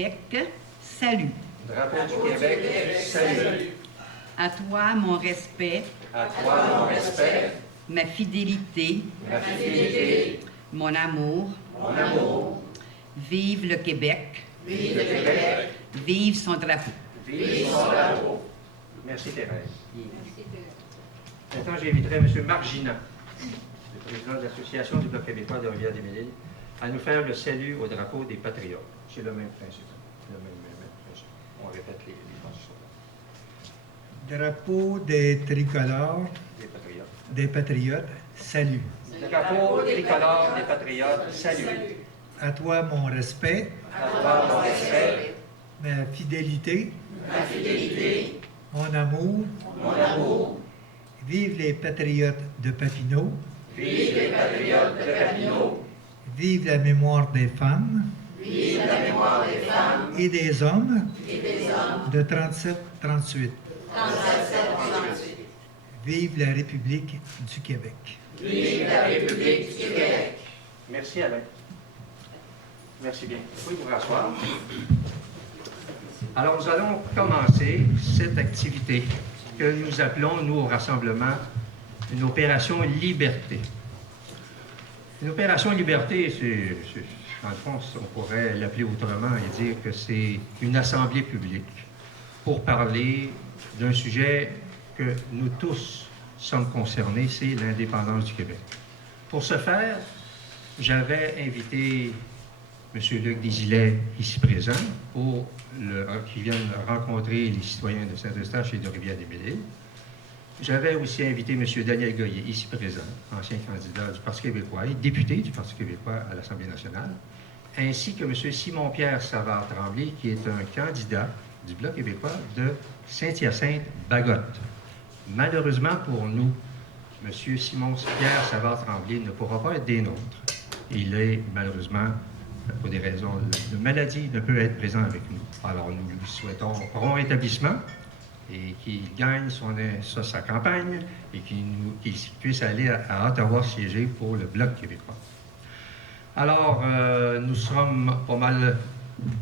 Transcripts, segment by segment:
Québec, salut. Drapeau du Québec, salut. À toi mon respect, À toi mon respect, ma fidélité, mon amour. Vive le Québec. Vive le Québec, Vive son drapeau. vive son drapeau. Merci Thérèse. Maintenant, j'inviterai M. Marc Ginat, le président de l'Association du Bloc québécois de Rivière-des-Mille, à nous faire le salut au drapeau des patriotes. C'est le même principe. Même principe. On répète les phrases. Drapeau des tricolores, Des patriotes. des patriotes, salut. Drapeau tricolore des patriotes, salut. À toi mon respect, À toi mon respect, ma fidélité, mon amour. Vive les patriotes de Papineau. vive les patriotes de Papineau, Vive la mémoire des femmes. Et des hommes. De 37-38. Vive la République du Québec. Merci Alain. Merci bien. Vous pouvez vous rasseoir. Alors nous allons commencer cette activité que nous appelons, nous au rassemblement, une opération liberté. Une opération liberté, dans le fond, on pourrait l'appeler autrement et dire que c'est une assemblée publique pour parler d'un sujet que nous tous sommes concernés, c'est l'indépendance du Québec. Pour ce faire, j'avais invité M. Luc Desilets, ici présent, qui vienne rencontrer les citoyens de Saint-Eustache et de Rivière-des-Mille. J'avais aussi invité M. Daniel Goyer, ici présent, ancien candidat du Parti québécois et député du Parti québécois à l'Assemblée nationale, ainsi que M. Simon-Pierre Savard-Tremblay, qui est un candidat du Bloc québécois de Saint-Hyacinthe-Bagotte. Malheureusement pour nous, M. Simon-Pierre Savard-Tremblay ne pourra pas être des nôtres. Il est malheureusement, pour des raisons de maladie, ne peut être présent avec nous. Alors nous lui souhaitons prompt rétablissement et qu'il gagne sa campagne et qu'il puisse aller à Ottawa siéger pour le Bloc québécois. Alors, nous sommes pas mal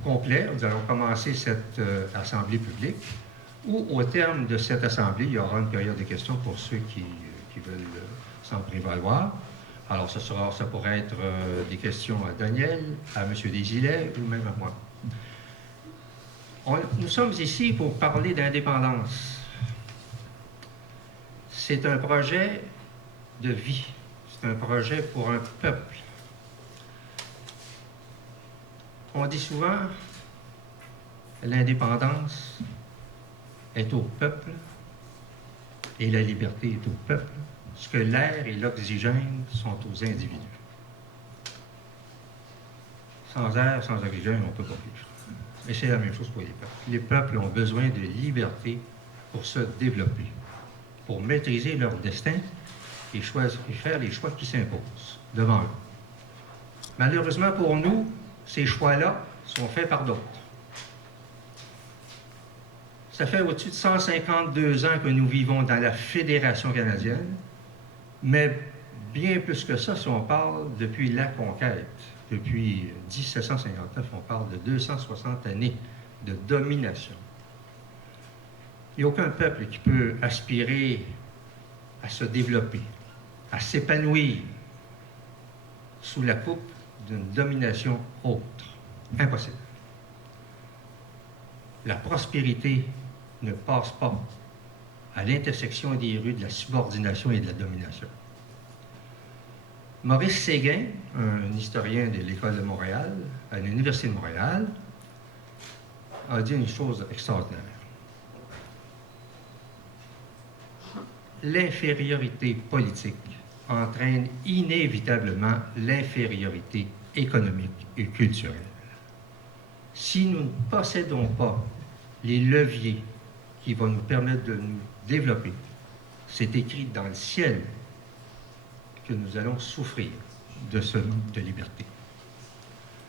complets. Nous allons commencer cette assemblée publique où, au terme de cette assemblée, il y aura une période de questions pour ceux qui veulent s'en prévaloir. Alors, ça pourrait être des questions à Daniel, à M. Desilets ou même à moi. Nous sommes ici pour parler d'indépendance. C'est un projet de vie. C'est un projet pour un peuple. On dit souvent, l'indépendance est au peuple et la liberté est au peuple, ce que l'air et l'oxygène sont aux individus. Sans air, sans oxygène, on ne peut pas vivre. Et c'est la même chose pour les peuples. Les peuples ont besoin de liberté pour se développer, pour maîtriser leur destin et faire les choix qui s'imposent devant eux. Malheureusement pour nous, ces choix-là sont faits par d'autres. Ça fait au-dessus de 152 ans que nous vivons dans la Fédération canadienne, mais bien plus que ça, si on parle depuis la conquête. Depuis 1759, on parle de 260 années de domination. Il n'y a aucun peuple qui peut aspirer à se développer, à s'épanouir sous la coupe d'une domination autre. Impossible. La prospérité ne passe pas à l'intersection des rues de la subordination et de la domination. Maurice Séguin, un historien de l'École de Montréal, à l'Université de Montréal, a dit une chose extraordinaire. L'infériorité politique entraîne inévitablement l'infériorité économique et culturelle. Si nous ne possédons pas les leviers qui vont nous permettre de nous développer, c'est écrit dans le ciel que nous allons souffrir de ce manque de liberté.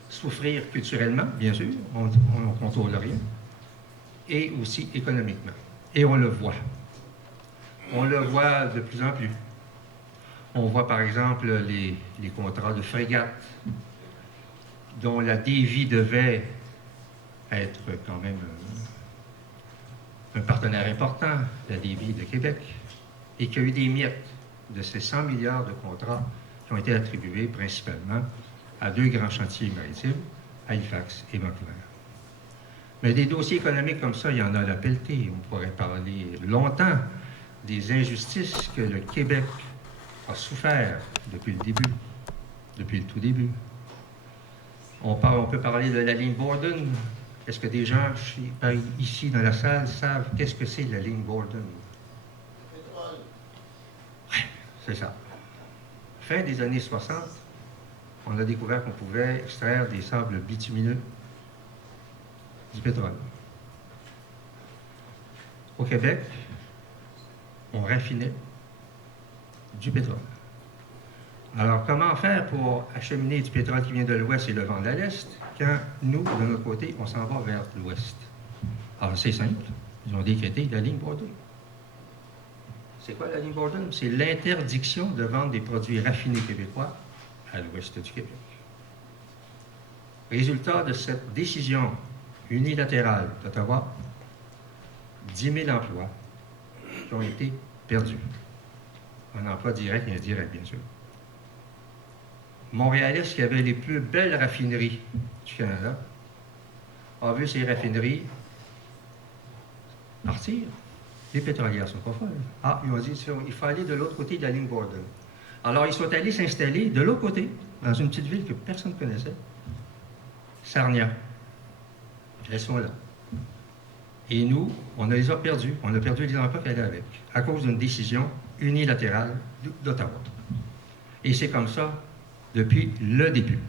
Souffrir culturellement, bien sûr, on ne contrôle rien, et aussi économiquement. Et on le voit. On le voit de plus en plus. On voit par exemple les contrats de frégate dont la dévie devait être quand même un partenaire important de la Lévis de Québec et qu'il y a eu des miettes de ces 100 milliards de contrats qui ont été attribués principalement à 2 grands chantiers maritimes, Halifax et Vancouver. Mais des dossiers économiques comme ça, il y en a à la pelletée. On pourrait parler longtemps des injustices que le Québec a souffert depuis le début, depuis le tout début. On peut parler de la ligne Borden. Est-ce que des gens ici dans la salle savent qu'est-ce que c'est la ligne Borden? Oui, c'est ça. Fin des années 60, on a découvert qu'on pouvait extraire des sables bitumineux du pétrole. Au Québec, on raffinait du pétrole. Alors, comment faire pour acheminer du pétrole qui vient de l'ouest et le vendre à l'est, quand nous, de notre côté, on s'en va vers l'ouest? Alors, c'est simple. Ils ont décrété la ligne Borden. C'est quoi la ligne Borden? C'est l'interdiction de vendre des produits raffinés québécois à l'ouest du Québec. Résultat de cette décision unilatérale d'Ottawa, 10 000 emplois qui ont été perdus. Un emploi direct et indirect, bien sûr. Montréalais, qui avait les plus belles raffineries du Canada, a vu ces raffineries partir. Les pétrolières ne sont pas folles. Ah, ils ont dit il faut aller de l'autre côté de la ligne Borden. Alors, ils sont allés s'installer de l'autre côté, dans une petite ville que personne ne connaissait, Sarnia. Elles sont là. Et nous, on les a perdus. On a perdu les emplois qu'elle avait avec, à cause d'une décision unilatérale d'Ottawa. Et c'est comme ça depuis le début.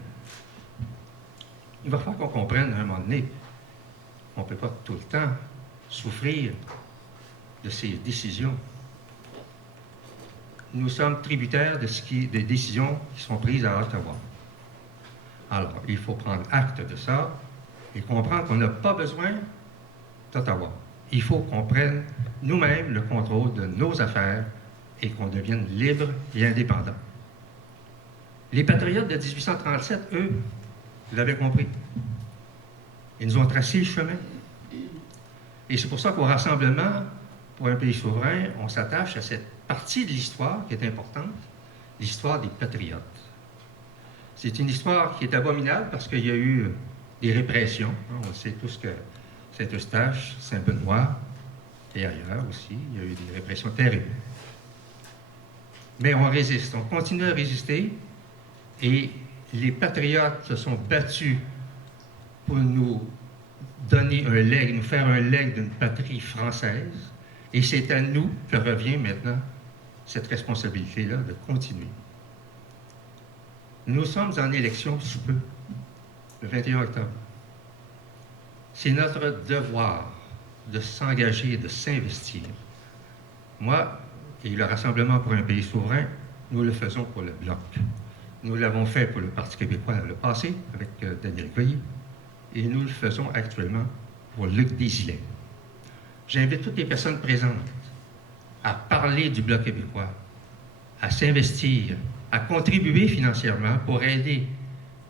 Il va falloir qu'on comprenne à un moment donné qu'on ne peut pas tout le temps souffrir de ces décisions. Nous sommes tributaires des décisions qui sont prises à Ottawa. Alors, il faut prendre acte de ça et comprendre qu'on n'a pas besoin d'Ottawa. Il faut qu'on prenne nous-mêmes le contrôle de nos affaires et qu'on devienne libres et indépendants. Les patriotes de 1837, eux, vous l'avez compris, ils nous ont tracé le chemin. Et c'est pour ça qu'au Rassemblement pour un pays souverain, on s'attache à cette partie de l'histoire qui est importante, l'histoire des patriotes. C'est une histoire qui est abominable parce qu'il y a eu des répressions. On sait tous que Saint-Eustache, Saint-Benoît et ailleurs aussi, il y a eu des répressions terribles. Mais on résiste, on continue à résister et les patriotes se sont battus pour nous donner un legs, nous faire un legs d'une patrie française. Et c'est à nous que revient maintenant cette responsabilité-là de continuer. Nous sommes en élection sous peu, le 21 octobre. C'est notre devoir de s'engager, de s'investir. Moi et le Rassemblement pour un pays souverain, nous le faisons pour le Bloc. Nous l'avons fait pour le Parti québécois le passé, avec Daniel Goyer, et nous le faisons actuellement pour Luc Desilets. J'invite toutes les personnes présentes à parler du Bloc québécois, à s'investir, à contribuer financièrement pour aider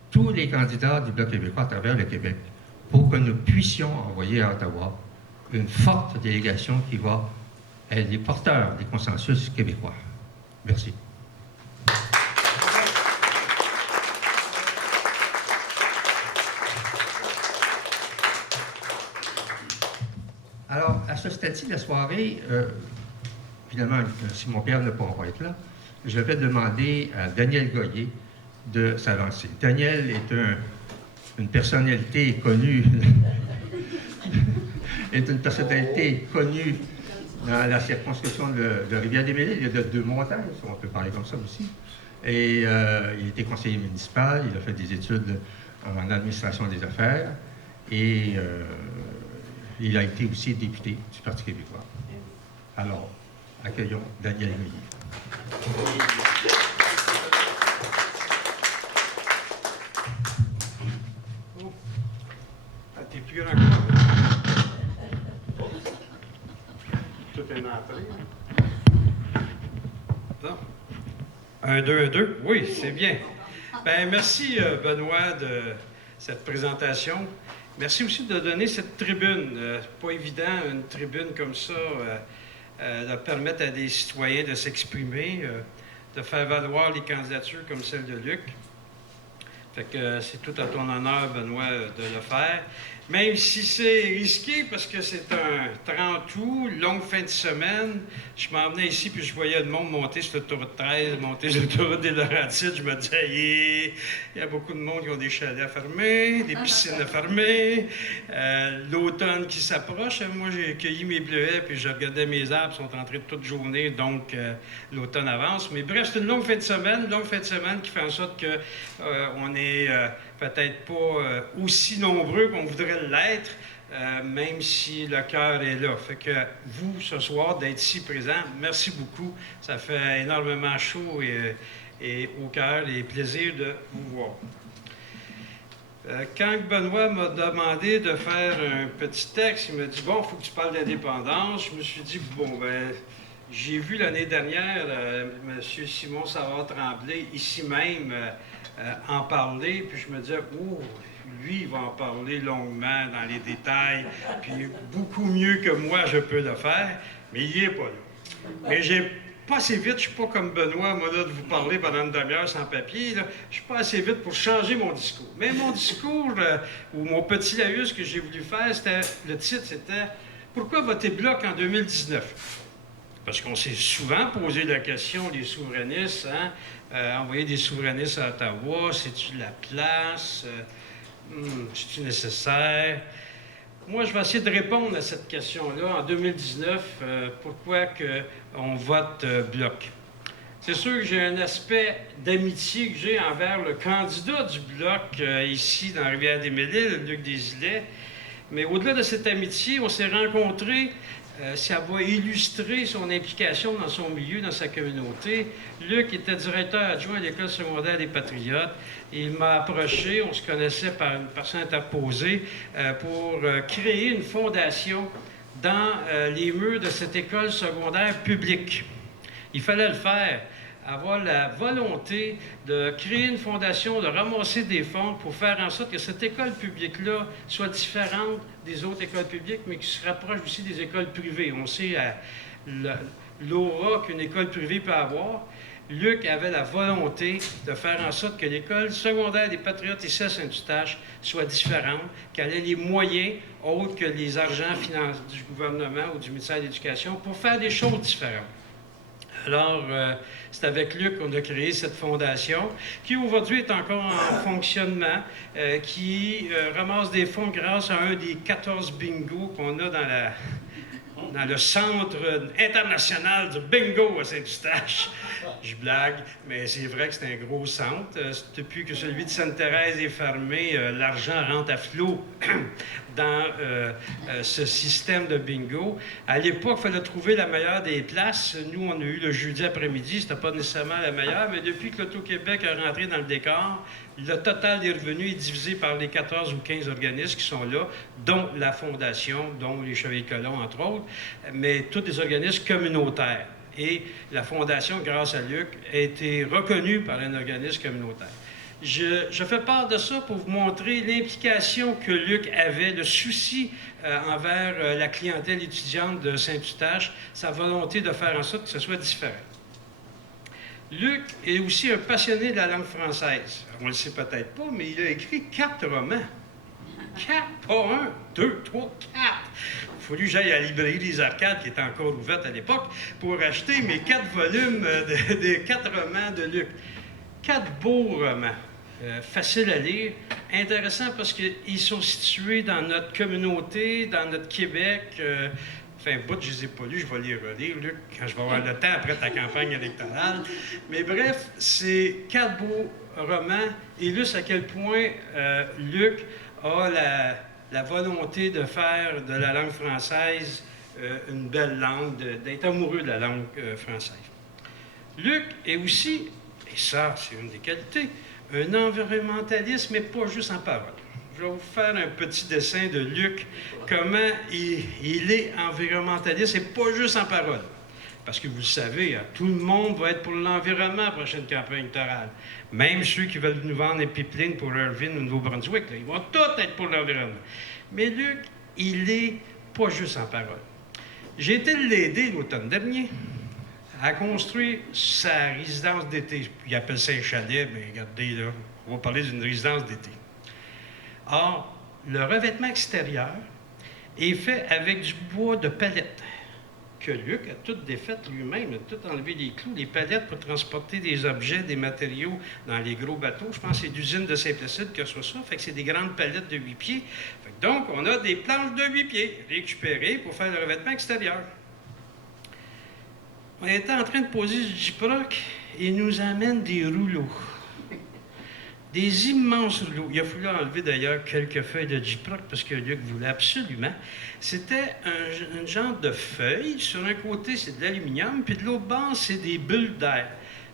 tous les candidats du Bloc québécois à travers le Québec pour que nous puissions envoyer à Ottawa une forte délégation qui va être les porteurs des consensus québécois. Merci. Alors, à ce stade-ci de la soirée, évidemment, si mon père ne pourra pas être là, je vais demander à Daniel Goyer de s'avancer. Daniel est une personnalité connue, dans la circonscription de Rivière-des-Mêlés. Il y a deux montagnes, on peut parler comme ça aussi. Et il était conseiller municipal, il a fait des études en administration des affaires et il a été aussi député du Parti québécois. Alors, accueillons Daniel Goyer. T'es plus grand que moi. Tout est entré. Bon. 1, 2, 1, 2. Oui, c'est bien. Ben, merci, Benoît, de cette présentation. Merci aussi de donner cette tribune. C'est pas évident, une tribune comme ça, de permettre à des citoyens de s'exprimer, de faire valoir les candidatures comme celle de Luc. Fait que c'est tout à ton honneur, Benoît, de le faire. Même si c'est risqué, parce que c'est un 30 août, longue fin de semaine, je m'en venais ici, puis je voyais le monde monter sur l'autoroute 13, monter sur l'autoroute des Laurentides. Je me disais, il y a beaucoup de monde qui ont des chalets à fermer, des piscines à fermer, l'automne qui s'approche. Moi, j'ai cueilli mes bleuets, puis je regardais mes arbres, ils sont entrés toute journée, donc l'automne avance. Mais bref, c'est une longue fin de semaine qui fait en sorte que on est peut-être pas aussi nombreux qu'on voudrait l'être, même si le cœur est là. Fait que vous, ce soir, d'être ici présent, merci beaucoup. Ça fait énormément chaud et au cœur et plaisir de vous voir. Quand Benoît m'a demandé de faire un petit texte, il m'a dit « Bon, il faut que tu parles d'indépendance », je me suis dit « Bon, ben j'ai vu l'année dernière M. Simon Savard-Tremblay, ici même, en parler, puis je me disais, oh, lui, il va en parler longuement dans les détails, puis beaucoup mieux que moi, je peux le faire, mais il n'est pas là. Mais j'ai pas assez vite, je suis pas comme Benoît, moi, là, de vous parler pendant une demi-heure sans papier, là. Je suis pas assez vite pour changer mon discours. Mais mon discours, ou mon petit laïus que j'ai voulu faire, le titre, c'était « Pourquoi voter Bloc en 2019 ?» Parce qu'on s'est souvent posé la question, les souverainistes, envoyer des souverainistes à Ottawa, c'est-tu la place? C'est-tu nécessaire? Moi, je vais essayer de répondre à cette question-là. En 2019, pourquoi on vote Bloc? C'est sûr que j'ai un aspect d'amitié que j'ai envers le candidat du Bloc ici dans la Rivière-des-Mille-Îles, Luc Desilets. Mais au-delà de cette amitié, on s'est rencontrés. Ça va illustrer son implication dans son milieu, dans sa communauté. Luc était directeur adjoint à l'École secondaire des Patriotes. Il m'a approché, on se connaissait par une personne interposée, pour créer une fondation dans les murs de cette école secondaire publique. Il fallait le faire, avoir la volonté de créer une fondation, de ramasser des fonds pour faire en sorte que cette école publique-là soit différente des autres écoles publiques, mais qui se rapproche aussi des écoles privées. On sait l'aura qu'une école privée peut avoir. Luc avait la volonté de faire en sorte que l'école secondaire des Patriotes ici à Saint-Eustache soit différente, qu'elle ait les moyens autres que les argents du gouvernement ou du ministère de l'Éducation pour faire des choses différentes. Alors, c'est avec Luc qu'on a créé cette fondation qui aujourd'hui est encore en fonctionnement, qui ramasse des fonds grâce à un des 14 bingos qu'on a dans le centre international du bingo à Saint-Eustache. Je blague, mais c'est vrai que c'est un gros centre. Depuis que celui de Sainte-Thérèse est fermé, l'argent rentre à flot dans ce système de bingo. À l'époque, il fallait trouver la meilleure des places. Nous, on a eu le jeudi après-midi, c'était pas nécessairement la meilleure, mais depuis que l'Auto-Québec est rentré dans le décor, le total des revenus est divisé par les 14 ou 15 organismes qui sont là, dont la Fondation, dont les Chevaliers-Colons, entre autres, mais tous des organismes communautaires. Et la Fondation, grâce à Luc, a été reconnue par un organisme communautaire. Je fais part de ça pour vous montrer l'implication que Luc avait, le souci envers la clientèle étudiante de Saint-Eustache, sa volonté de faire en sorte que ce soit différent. Luc est aussi un passionné de la langue française. On ne le sait peut-être pas, mais il a écrit 4 romans. 4, pas 1, 2, 3, 4. Il a fallu que j'aille à la librairie des Arcades, qui était encore ouverte à l'époque, pour acheter mes 4 volumes des 4 romans de Luc. 4 beaux romans, faciles à lire, intéressants parce qu'ils sont situés dans notre communauté, dans notre Québec. Enfin, bout, je ne les ai pas lus, je vais les relire, Luc, quand je vais avoir le temps après ta campagne électorale. Mais bref, ces 4 beaux romans illustrent à quel point Luc a la volonté de faire de la langue française une belle langue, d'être amoureux de la langue française. Luc est aussi, et ça, c'est une des qualités, un environnementaliste, mais pas juste en parole. Je vais vous faire un petit dessin de Luc, comment il est environnementaliste et pas juste en parole. Parce que vous le savez, hein, tout le monde va être pour l'environnement à la prochaine campagne électorale. Même ceux qui veulent nous vendre des pipelines pour Irvine ou Nouveau-Brunswick, là, ils vont tous être pour l'environnement. Mais Luc, il est pas juste en parole. J'ai été l'aider l'automne dernier à construire sa résidence d'été. Il appelle ça un chalet, mais regardez, là, on va parler d'une résidence d'été. Or, le revêtement extérieur est fait avec du bois de palette que Luc a tout défait lui-même, a tout enlevé les clous, les palettes pour transporter des objets, des matériaux dans les gros bateaux. Je pense que c'est l'usine de Saint-Placide qui reçoit ça. Fait que c'est des grandes palettes de 8 pieds. Fait que donc, on a des planches de 8 pieds récupérées pour faire le revêtement extérieur. On était en train de poser du gyproc et il nous amène des rouleaux. Des immenses rouleaux. Il a fallu enlever d'ailleurs quelques feuilles de gyproc parce que Luc voulait absolument. C'était un genre de feuille. Sur un côté, c'est de l'aluminium, puis de l'autre bord, c'est des bulles d'air.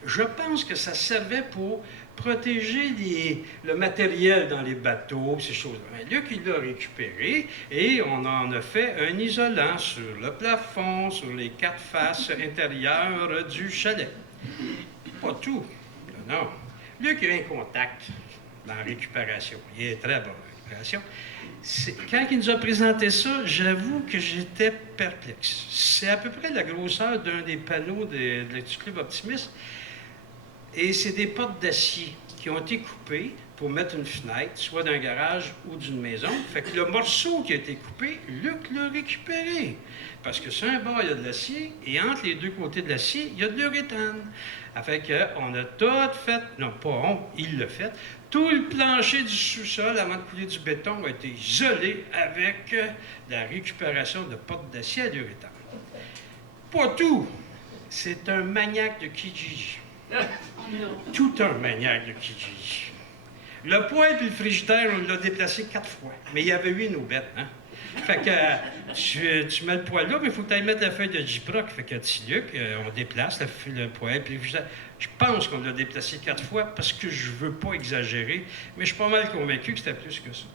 Je pense que ça servait pour protéger le matériel dans les bateaux, ces choses-là. Luc, il l'a récupéré et on en a fait un isolant sur le plafond, sur les 4 faces intérieures du chalet. Pas tout. Non. Luc a un contact dans la récupération. Il est très bon en récupération. Quand il nous a présenté ça, j'avoue que j'étais perplexe. C'est à peu près la grosseur d'un des panneaux du Club Optimiste. Et c'est des portes d'acier qui ont été coupées pour mettre une fenêtre, soit d'un garage ou d'une maison. Fait que le morceau qui a été coupé, Luc l'a récupéré. Parce que sur un bord, il y a de l'acier, et entre les deux côtés de l'acier, il y a de l'uréthane. Fait qu'on a tout fait, non pas on, il l'a fait, tout le plancher du sous-sol, avant de couler du béton, a été isolé avec la récupération de portes d'acier à l'uréthane. Pas tout. C'est un maniaque de Kijiji. Tout un maniaque de Kijiji. Le poêle et le frigidaire, on l'a déplacé 4 fois. Mais il y avait eu une aubette, hein? Fait que tu mets le poêle là, mais il faut que tu ailles mettre la feuille de gyproc. Fait que petit Luc, on déplace le poêle puis le frigidaire. Je pense qu'on l'a déplacé 4 fois parce que je veux pas exagérer, mais je suis pas mal convaincu que c'était plus que ça.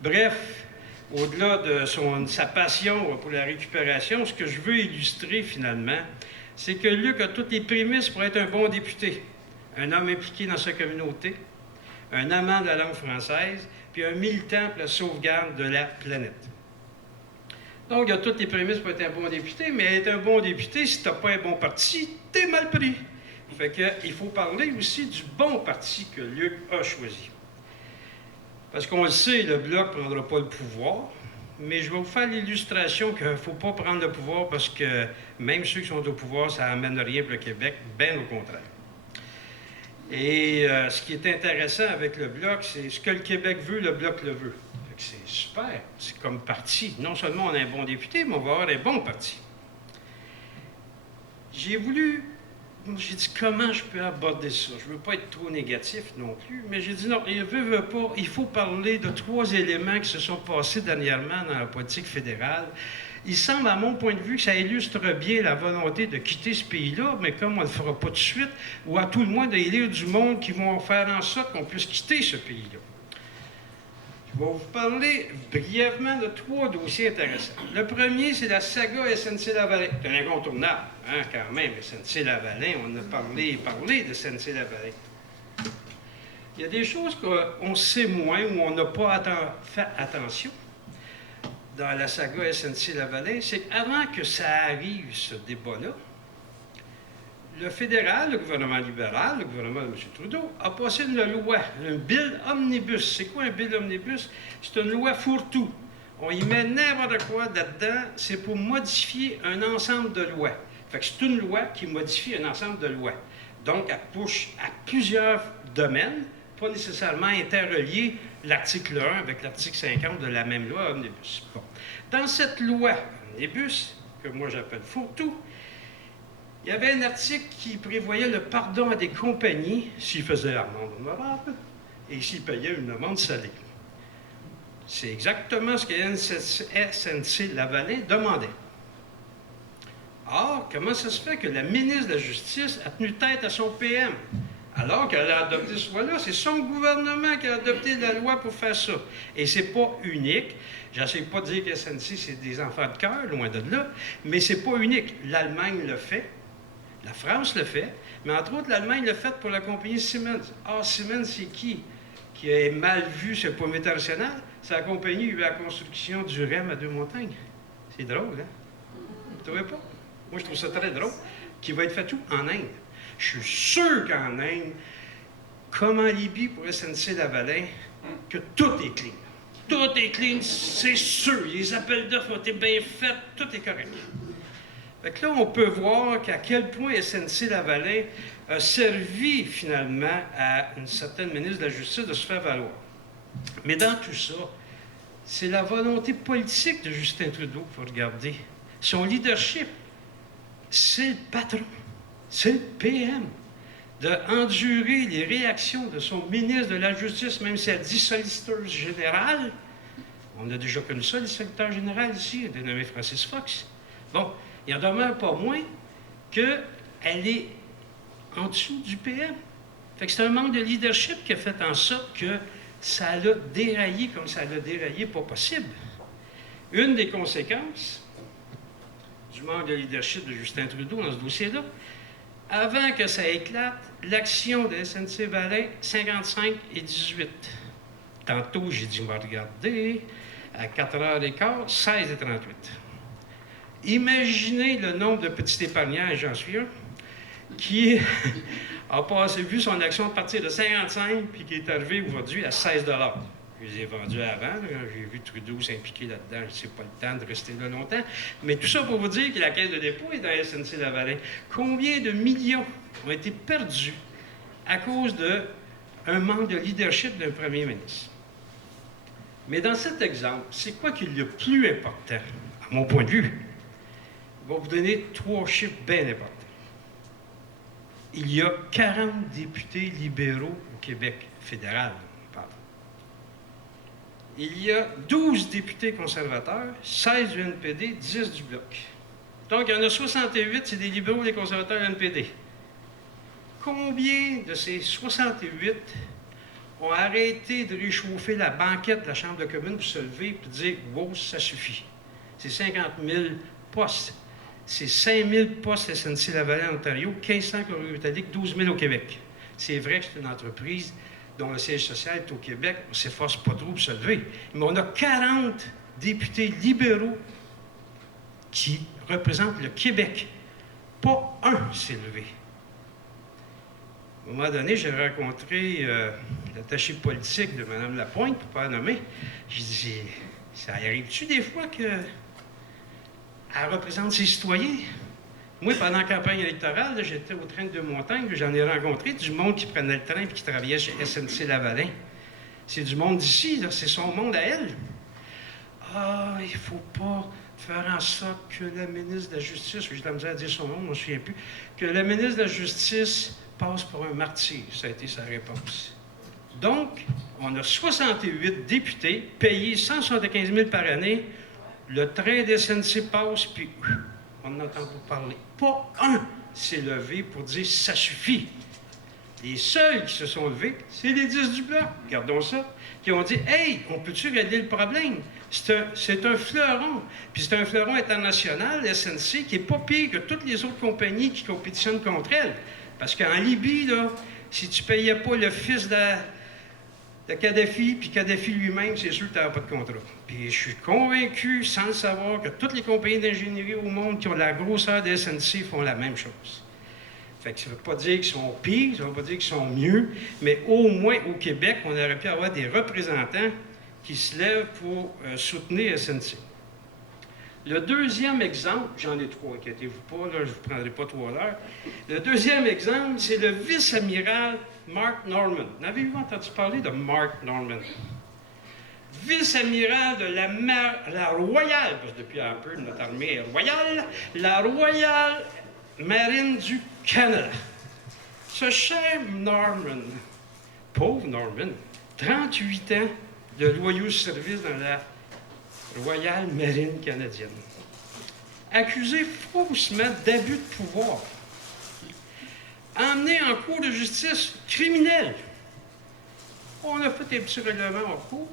Bref, au-delà de sa passion pour la récupération, ce que je veux illustrer finalement, c'est que Luc a toutes les prémices pour être un bon député. Un homme impliqué dans sa communauté, un amant de la langue française, puis un militant pour la sauvegarde de la planète. Donc, il y a toutes les prémices pour être un bon député, mais être un bon député, si tu n'as pas un bon parti, t'es mal pris. Fait qu'il faut parler aussi du bon parti que Luc a choisi. Parce qu'on le sait, le Bloc ne prendra pas le pouvoir, mais je vais vous faire l'illustration qu'il ne faut pas prendre le pouvoir parce que même ceux qui sont au pouvoir, ça n'amène rien pour le Québec, bien au contraire. Et ce qui est intéressant avec le Bloc, c'est ce que le Québec veut, le Bloc le veut. C'est super, c'est comme parti. Non seulement on a un bon député, mais on va avoir un bon parti. J'ai dit comment je peux aborder ça. Je ne veux pas être trop négatif non plus, mais j'ai dit non, veut pas, il faut parler de 3 éléments qui se sont passés dernièrement dans la politique fédérale. Il semble, à mon point de vue, que ça illustre bien la volonté de quitter ce pays-là, mais comme on ne le fera pas tout de suite, ou à tout le moins d'élire du monde qui vont faire en sorte qu'on puisse quitter ce pays-là. Je vais vous parler brièvement de 3 dossiers intéressants. Le premier, c'est la saga SNC-Lavalin. C'est un incontournable, hein, quand même, SNC-Lavalin. On a parlé de SNC-Lavalin. Il y a des choses qu'on sait moins ou on n'a pas fait attention dans la saga SNC-Lavalin, c'est qu'avant que ça arrive, ce débat-là, le fédéral, le gouvernement libéral, le gouvernement de M. Trudeau, a passé une loi, un bill omnibus. C'est quoi un bill omnibus? C'est une loi fourre-tout. On y met n'importe quoi là-dedans. C'est pour modifier un ensemble de lois. Fait que c'est une loi qui modifie un ensemble de lois. Donc, elle touche à plusieurs domaines, pas nécessairement interreliés l'article 1 avec l'article 50 de la même loi omnibus. Bon. Dans cette loi omnibus, que moi j'appelle fourre-tout, il y avait un article qui prévoyait le pardon à des compagnies s'ils faisaient l'amende honorable et s'ils payaient une amende salée. C'est exactement ce que SNC-Lavalin demandait. Or, comment ça se fait que la ministre de la Justice a tenu tête à son PM? Alors qu'elle a adopté ce loi-là, c'est son gouvernement qui a adopté la loi pour faire ça. Et c'est pas unique. J'essaie pas de dire que SNC, c'est des enfants de cœur, loin de là, mais c'est pas unique. L'Allemagne le fait, la France le fait, mais entre autres, l'Allemagne l'a fait pour la compagnie Siemens. Ah, Siemens, c'est qui est mal vu sur le point international? C'est la compagnie qui a eu la construction du REM à Deux-Montagnes. C'est drôle, hein? Vous ne trouvez pas? Moi, je trouve ça très drôle. Qui va être fait où? En Inde. Je suis sûr qu'en Inde, comme en Libye pour SNC-Lavalin, que tout est clean. Tout est clean, c'est sûr. Les appels d'offres ont été bien faits, tout est correct. Fait que là, on peut voir qu'à quel point SNC-Lavalin a servi finalement à une certaine ministre de la Justice de se faire valoir. Mais dans tout ça, c'est la volonté politique de Justin Trudeau qu'il faut regarder. Son leadership, c'est le patron, c'est le PM, d'endurer les réactions de son ministre de la Justice, même si elle dit solliciteur général. On a déjà connu ça, le solliciteur général ici, dénommé Francis Fox. Bon, il en demeure pas moins qu'elle est en dessous du PM. Fait que c'est un manque de leadership qui a fait en sorte que ça l'a déraillé comme ça l'a déraillé pas possible. Une des conséquences du manque de leadership de Justin Trudeau dans ce dossier-là, avant que ça éclate, l'action de SNC-Lavalin, 55 et 18. Tantôt, j'ai dit, regardez, à 4h15, 16 et 38. Imaginez le nombre de petits épargnants, et j'en suis un, qui a vu son action partir de 55 puis qui est arrivé aujourd'hui à 16 $. Je les ai vendus avant. J'ai vu Trudeau s'impliquer là-dedans. Je ne sais pas le temps de rester là longtemps. Mais tout ça pour vous dire que la caisse de dépôt est dans SNC-Lavalin. Combien de millions ont été perdus à cause d'un manque de leadership d'un premier ministre? Mais dans cet exemple, c'est quoi qui est le plus important, à mon point de vue? Je vais vous donner 3 chiffres bien importants. Il y a 40 députés libéraux au Québec fédéral. Il y a 12 députés conservateurs, 16 du NPD, 10 du Bloc. Donc, il y en a 68, c'est des libéraux et des conservateurs NPD. Combien de ces 68 ont arrêté de réchauffer la banquette de la Chambre de commune pour se lever et dire « Wow, ça suffit ». C'est 50 000 postes. C'est 5 000 postes SNC-Lavalin en Ontario, 1500 Colombie-Britannique, 12 000 au Québec. C'est vrai que c'est une entreprise dont le siège social est au Québec, on ne s'efforce pas trop pour se lever. Mais on a 40 députés libéraux qui représentent le Québec. Pas un s'est levé. À un moment donné, j'ai rencontré l'attaché politique de Mme Lapointe, pour ne pas la nommer. J'ai dit, ça arrive-tu des fois qu'elle représente ses citoyens? Moi, pendant la campagne électorale, j'étais au train de Deux-Montagnes, j'en ai rencontré du monde qui prenait le train et qui travaillait chez SNC-Lavalin. C'est du monde d'ici, c'est son monde à elle. Ah, il ne faut pas faire en sorte que la ministre de la Justice, j'ai la misère à dire son nom, je ne me souviens plus, que la ministre de la Justice passe pour un martyr. Ça a été sa réponse. Donc, on a 68 députés payés 175 000 par année. Le train de SNC passe, puis on n'entend pas parler. Pas un s'est levé pour dire « ça suffit ». Les seuls qui se sont levés, c'est les 10 du Bloc, regardons ça, qui ont dit « Hey, on peut-tu régler le problème? » C'est un fleuron, puis c'est un fleuron international, SNC, qui n'est pas pire que toutes les autres compagnies qui compétitionnent contre elle. Parce qu'en Libye, là, si tu ne payais pas le fils de Kadhafi, puis Kadhafi lui-même, c'est sûr que tu n'avais pas de contrat. Puis je suis convaincu, sans le savoir, que toutes les compagnies d'ingénierie au monde qui ont la grosseur de SNC font la même chose. Fait que ça ne veut pas dire qu'ils sont pires, ça ne veut pas dire qu'ils sont mieux, mais au moins au Québec, on aurait pu avoir des représentants qui se lèvent pour soutenir SNC. Le deuxième exemple, j'en ai 3, inquiétez-vous pas, là, je ne vous prendrai pas 3 heures. Le deuxième exemple, c'est le vice-amiral Mark Norman. N'avez-vous entendu parler de Mark Norman? Vice-amiral de la Royale, parce que depuis un peu, notre armée est royale, la Royal Marine du Canada. Ce cher Norman, pauvre Norman, 38 ans de loyaux service dans la Royal Marine canadienne, accusé faussement d'abus de pouvoir. emmené en cours de justice criminelle. On a fait un petit règlement en cours.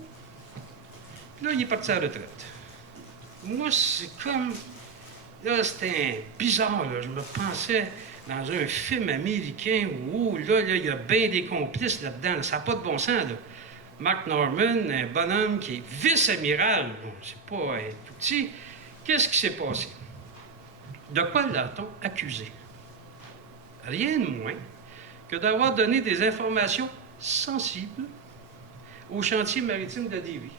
Puis là, il est parti à la retraite. Moi, c'est comme... Là, c'était bizarre, là. Je me pensais dans un film américain où, là, il y a bien des complices là-dedans. Ça n'a pas de bon sens, là. Mark Norman, un bonhomme qui est vice-amiral, bon, c'est pas un tout petit. Qu'est-ce qui s'est passé? De quoi l'a-t-on accusé? Rien de moins que d'avoir donné des informations sensibles au chantier maritime de Davie.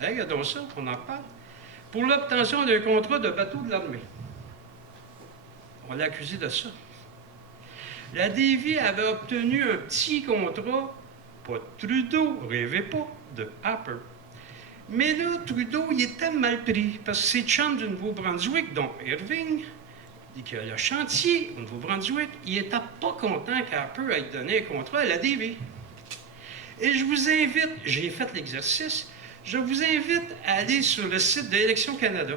Regardons ça, on en parle. Pour l'obtention d'un contrat de bateau de l'armée. On l'a accusé de ça. La Davie avait obtenu un petit contrat, pas de Trudeau, rêvez pas, de Harper. Mais là, Trudeau, il était mal pris, parce que ses chums du Nouveau-Brunswick, dont Irving, dit que le chantier au Nouveau-Brunswick, il n'était pas content qu'Harper ait donné un contrat à la Davie. Et je vous invite, j'ai fait l'exercice, je vous invite à aller sur le site de Élections Canada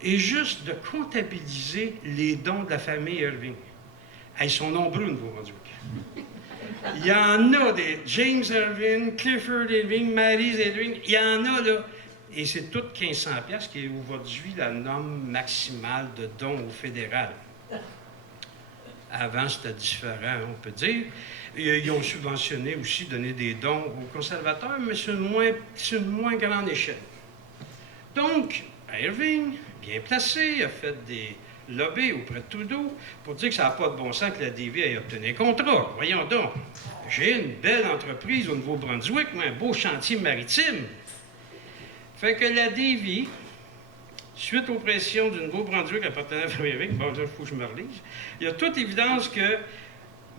et juste de comptabiliser les dons de la famille Irving. Ils sont nombreux au Nouveau-Brunswick. Il y en a des James Irving, Clifford Irving, Maryse Irving, il y en a là. Et c'est tout 1500 $, qui est aujourd'hui la norme maximale de dons au fédéral. Avant, c'était différent, on peut dire. Ils ont subventionné aussi, donné des dons aux conservateurs, mais sur une moins grande échelle. Donc, Irving, bien placé, a fait des lobbies auprès de Trudeau pour dire que ça n'a pas de bon sens que la Davie ait obtenu un contrat. Voyons donc, j'ai une belle entreprise au Nouveau-Brunswick, un beau chantier maritime. Fait que la Davie, suite aux pressions du Nouveau-Brunswick appartenant à l'Amérique, bon, là, il faut que je me relise, il y a toute évidence que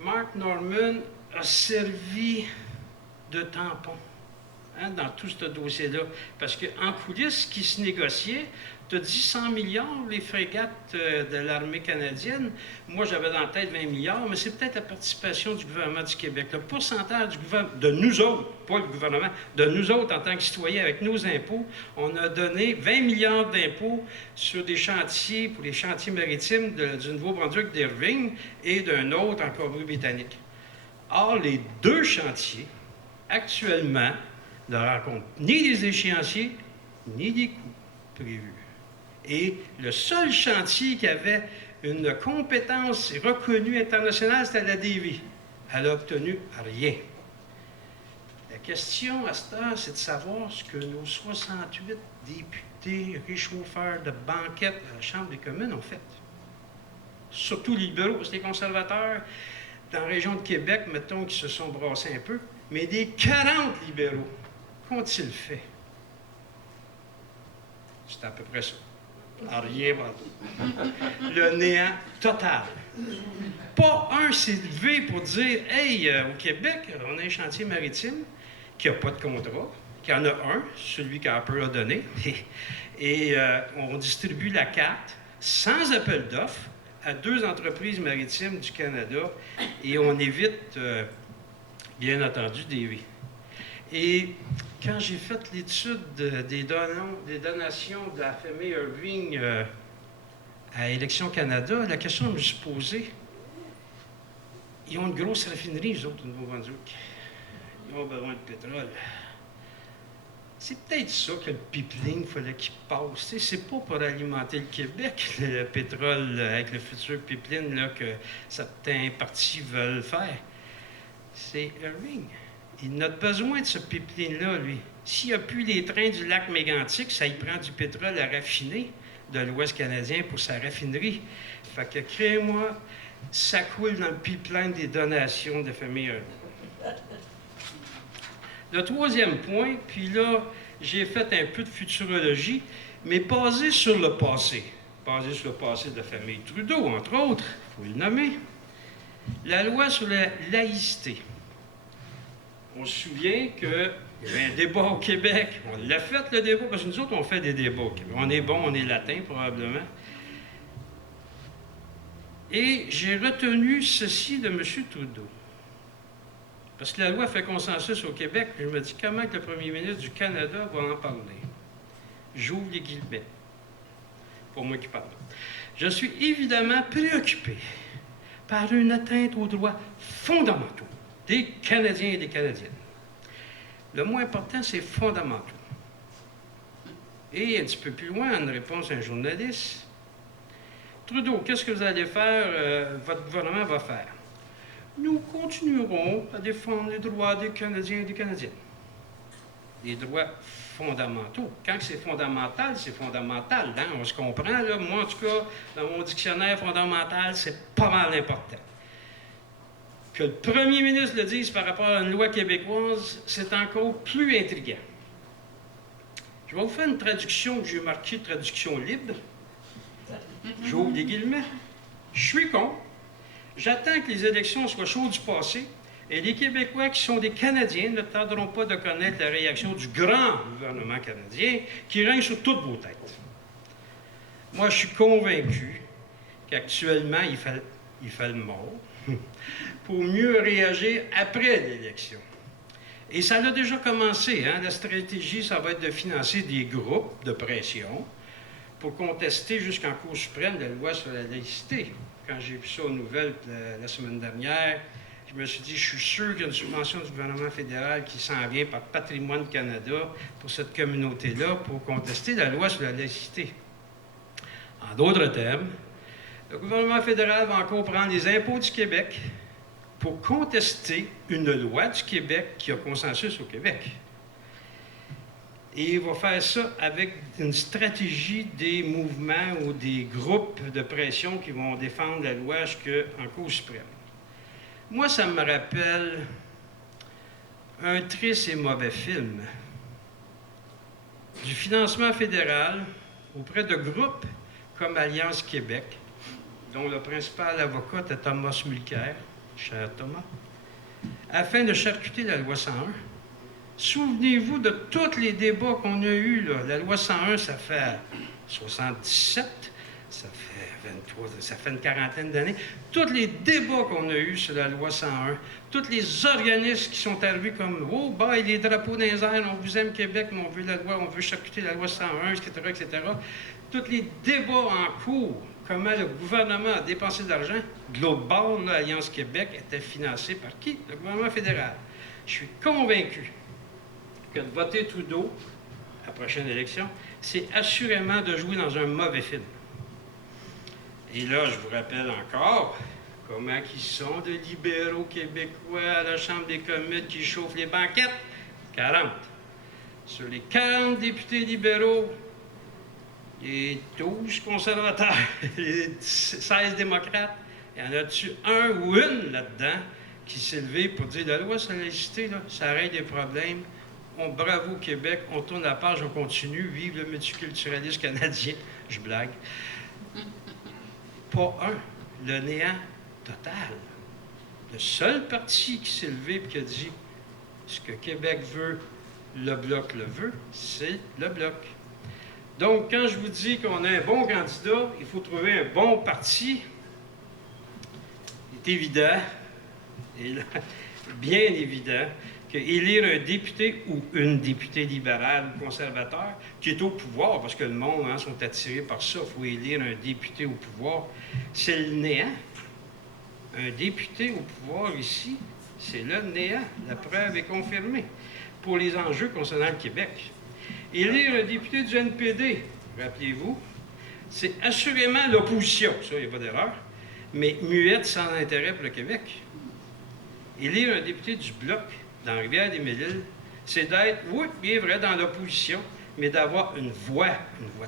Mark Norman a servi de tampon dans tout ce dossier-là. Parce qu'en coulisses, ce qui se négociait, tu as dit 100 milliards, les frégates de l'armée canadienne. Moi, j'avais dans la tête 20 milliards, mais c'est peut-être la participation du gouvernement du Québec. Le pourcentage du gouvernement, de nous autres, pas le gouvernement, de nous autres en tant que citoyens, avec nos impôts, on a donné 20 milliards d'impôts sur des chantiers, pour les chantiers maritimes du Nouveau-Brunswick d'Irving et d'un autre en Colombie-Britannique. Or, les deux chantiers, actuellement, ne rencontrent ni des échéanciers, ni des coûts prévus. Et le seul chantier qui avait une compétence reconnue internationale, c'était la Davie. Elle n'a obtenu rien. La question à cette heure, c'est de savoir ce que nos 68 députés réchauffeurs de banquettes à la Chambre des communes ont fait. Surtout les libéraux, parce que les conservateurs, dans la région de Québec, mettons, qui se sont brassés un peu, mais des 40 libéraux, qu'ont-ils fait? C'est à peu près ça. Rien, le néant total. Pas un s'est levé pour dire « Hey, au Québec, on a un chantier maritime qui n'a pas de contrat, qui en a un, celui qu'Harper a donné, et on distribue la carte sans appel d'offres à 2 entreprises maritimes du Canada et on évite, bien entendu, des vies. » Et quand j'ai fait l'étude des donations de la famille Irving à Élections Canada, la question que je me suis posée, ils ont une grosse raffinerie, eux autres, au Nouveau-Brunswick. Ils ont besoin de pétrole. C'est peut-être ça que le pipeline, il fallait qu'il passe. C'est pas pour alimenter le Québec, le pétrole, avec le futur pipeline là, que certains partis veulent faire. C'est Irving. Il a besoin de ce pipeline-là, lui. S'il n'y a plus les trains du lac Mégantic, ça y prend du pétrole à raffiner de l'Ouest canadien pour sa raffinerie. Fait que, créez-moi, ça coule dans le pipeline des donations de famille Irving. Le troisième point, puis là, j'ai fait un peu de futurologie, mais basé sur le passé. Basé sur le passé de la famille Trudeau, entre autres, il faut le nommer. La loi sur la laïcité. On se souvient qu'il y avait un débat au Québec. On l'a fait, le débat, parce que nous autres, on fait des débats au Québec. On est bon, on est latin, probablement. Et j'ai retenu ceci de M. Trudeau. Parce que la loi fait consensus au Québec. Je me dis, comment que le premier ministre du Canada va en parler? J'ouvre les guillemets. Pour moi qui parle. Je suis évidemment préoccupé par une atteinte aux droits fondamentaux des Canadiens et des Canadiennes. Le moins important, c'est fondamentaux. Et un petit peu plus loin, en réponse à un journaliste, Trudeau, qu'est-ce que vous allez faire, votre gouvernement va faire? Nous continuerons à défendre les droits des Canadiens et des Canadiennes. Les droits fondamentaux. Quand c'est fondamental, c'est fondamental. Hein? On se comprend, là. Moi, en tout cas, dans mon dictionnaire, fondamental, c'est pas mal important. Que le premier ministre le dise par rapport à une loi québécoise, c'est encore plus intriguant. Je vais vous faire une traduction que j'ai marquée, traduction libre. J'ouvre les guillemets. Je suis con. J'attends que les élections soient chaudes du passé et les Québécois qui sont des Canadiens ne tarderont pas de connaître la réaction du grand gouvernement canadien qui règne sur toutes vos têtes. Moi, je suis convaincu qu'actuellement, il fait le mort pour mieux réagir après l'élection. Et ça a déjà commencé. Hein? La stratégie, ça va être de financer des groupes de pression pour contester jusqu'en Cour suprême la loi sur la laïcité. Quand j'ai vu ça aux nouvelles la semaine dernière, je me suis dit, je suis sûr qu'il y a une subvention du gouvernement fédéral qui s'en vient par Patrimoine Canada pour cette communauté-là pour contester la loi sur la laïcité. En d'autres termes, le gouvernement fédéral va encore prendre les impôts du Québec pour contester une loi du Québec qui a consensus au Québec. Et il va faire ça avec une stratégie des mouvements ou des groupes de pression qui vont défendre la loi jusqu'en Cour suprême. Moi, ça me rappelle un triste et mauvais film du financement fédéral auprès de groupes comme Alliance Québec, dont le principal avocat est Thomas Mulcair, cher Thomas, afin de charcuter la loi 101. Souvenez-vous de tous les débats qu'on a eus, là. La loi 101, ça fait 77, ça fait 23, ça fait une quarantaine d'années. Tous les débats qu'on a eus sur la loi 101, tous les organismes qui sont arrivés comme « Oh, bah, les drapeaux dans les airs, on vous aime Québec, mais on veut la loi, on veut charcuter la loi 101, etc., etc. » Tous les débats en cours, comment le gouvernement a dépensé de l'argent, de l'autre bord, l'Alliance Québec était financée par qui? Le gouvernement fédéral. Je suis convaincu que de voter Trudeau à la prochaine élection, c'est assurément de jouer dans un mauvais film. Et là, je vous rappelle encore comment ils sont de libéraux québécois à la Chambre des communes qui chauffent les banquettes. 40. Sur les 40 députés libéraux, les 12 conservateurs, les 16 démocrates, il y en a-tu un ou une là-dedans qui s'est levé pour dire la loi sur la laïcité, là, ça règle des problèmes. On bravo Québec, on tourne la page, on continue, vive le multiculturalisme canadien. Je blague. Pas un, le néant total. Le seul parti qui s'est levé et qui a dit ce que Québec veut, le Bloc le veut, c'est le Bloc. Donc, quand je vous dis qu'on a un bon candidat, il faut trouver un bon parti. Il est évident, et là, bien évident, qu'élire un député ou une députée libérale ou conservateur qui est au pouvoir, parce que le monde sont attirés par ça, il faut élire un député au pouvoir, c'est le néant. Un député au pouvoir ici, c'est le néant. La preuve est confirmée pour les enjeux concernant le Québec. Élire un député du NPD, rappelez-vous, c'est assurément l'opposition, ça, il n'y a pas d'erreur, mais muette sans intérêt pour le Québec. Élire un député du Bloc dans Rivière-des-Mille-Îles, c'est d'être, oui, bien vrai, dans l'opposition, mais d'avoir une voix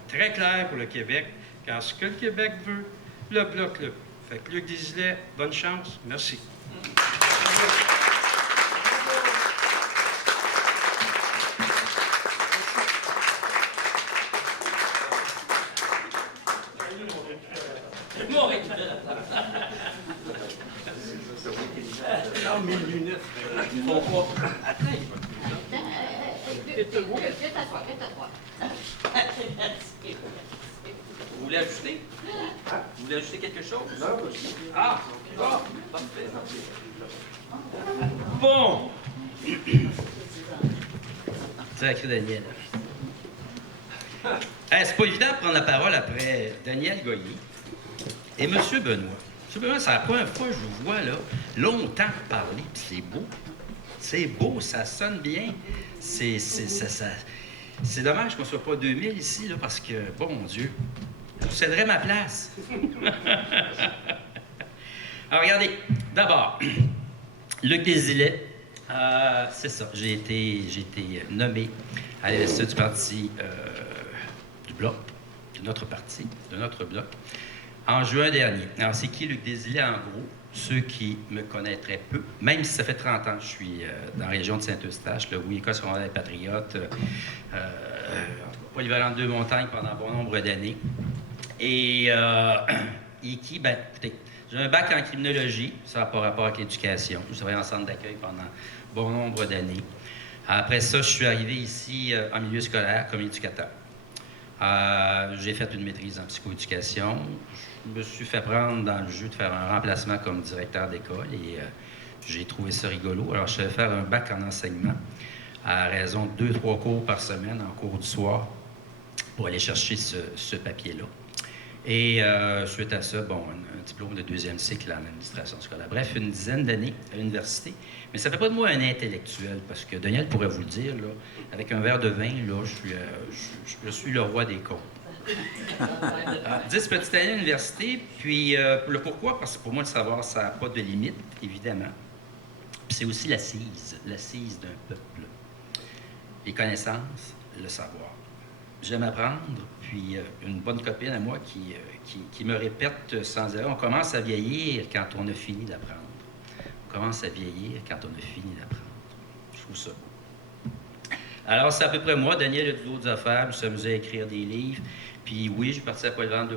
très claire pour le Québec, car ce que le Québec veut, le Bloc le veut. Fait que Luc Desilets, bonne chance, merci. Non, mes lunettes, ils vont pas. Attends, Vous voulez ajouter? Vous voulez ajouter quelque chose? Non, ah, parfait. Bon! Sacré Daniel. C'est pas évident de prendre la parole après Daniel Goyer et M. Benoît. Simplement, c'est la première fois que je vous vois, là, longtemps parler, puis c'est beau. C'est beau, ça sonne bien. C'est dommage qu'on ne soit pas 2000 ici, là, parce que, bon Dieu, je vous céderais ma place. Alors, regardez, d'abord, Luc Desilets, c'est ça, j'ai été nommé à l'ISE du parti du Bloc, de notre parti, de notre Bloc, en juin dernier. Alors, c'est qui Luc Desilets, en gros? Ceux qui me connaîtraient peu, même si ça fait 30 ans que je suis dans la région de Saint-Eustache, oui, École secondaire des Patriotes, polyvalente de Deux-Montagnes pendant bon nombre d'années. Et qui, ben, écoutez, j'ai un bac en criminologie, ça n'a pas rapport avec l'éducation. J'ai travaillé en centre d'accueil pendant bon nombre d'années. Après ça, je suis arrivé ici en milieu scolaire comme éducateur. J'ai fait une maîtrise en psychoéducation. Je me suis fait prendre dans le jeu de faire un remplacement comme directeur d'école et j'ai trouvé ça rigolo. Alors, je suis allé faire un bac en enseignement à raison de 2-3 cours par semaine en cours du soir pour aller chercher ce papier-là. Et suite à ça, bon, un diplôme de 2e cycle en administration scolaire. Bref, une dizaine d'années à l'université. Mais ça ne fait pas de moi un intellectuel, parce que Daniel pourrait vous le dire, là, avec un verre de vin, là, je suis le roi des cons. 10 petites années à l'université, puis le pourquoi, parce que pour moi, le savoir, ça n'a pas de limite, évidemment. Puis c'est aussi l'assise d'un peuple. Les connaissances, le savoir. J'aime apprendre, puis une bonne copine à moi qui me répète sans arrêt, on commence à vieillir quand on a fini d'apprendre. On commence à vieillir quand on a fini d'apprendre. Je trouve ça beau. Alors, c'est à peu près moi. Daniel a d'autres affaires, je me suis amusé à écrire des livres. Puis oui, je suis parti à Polyvalente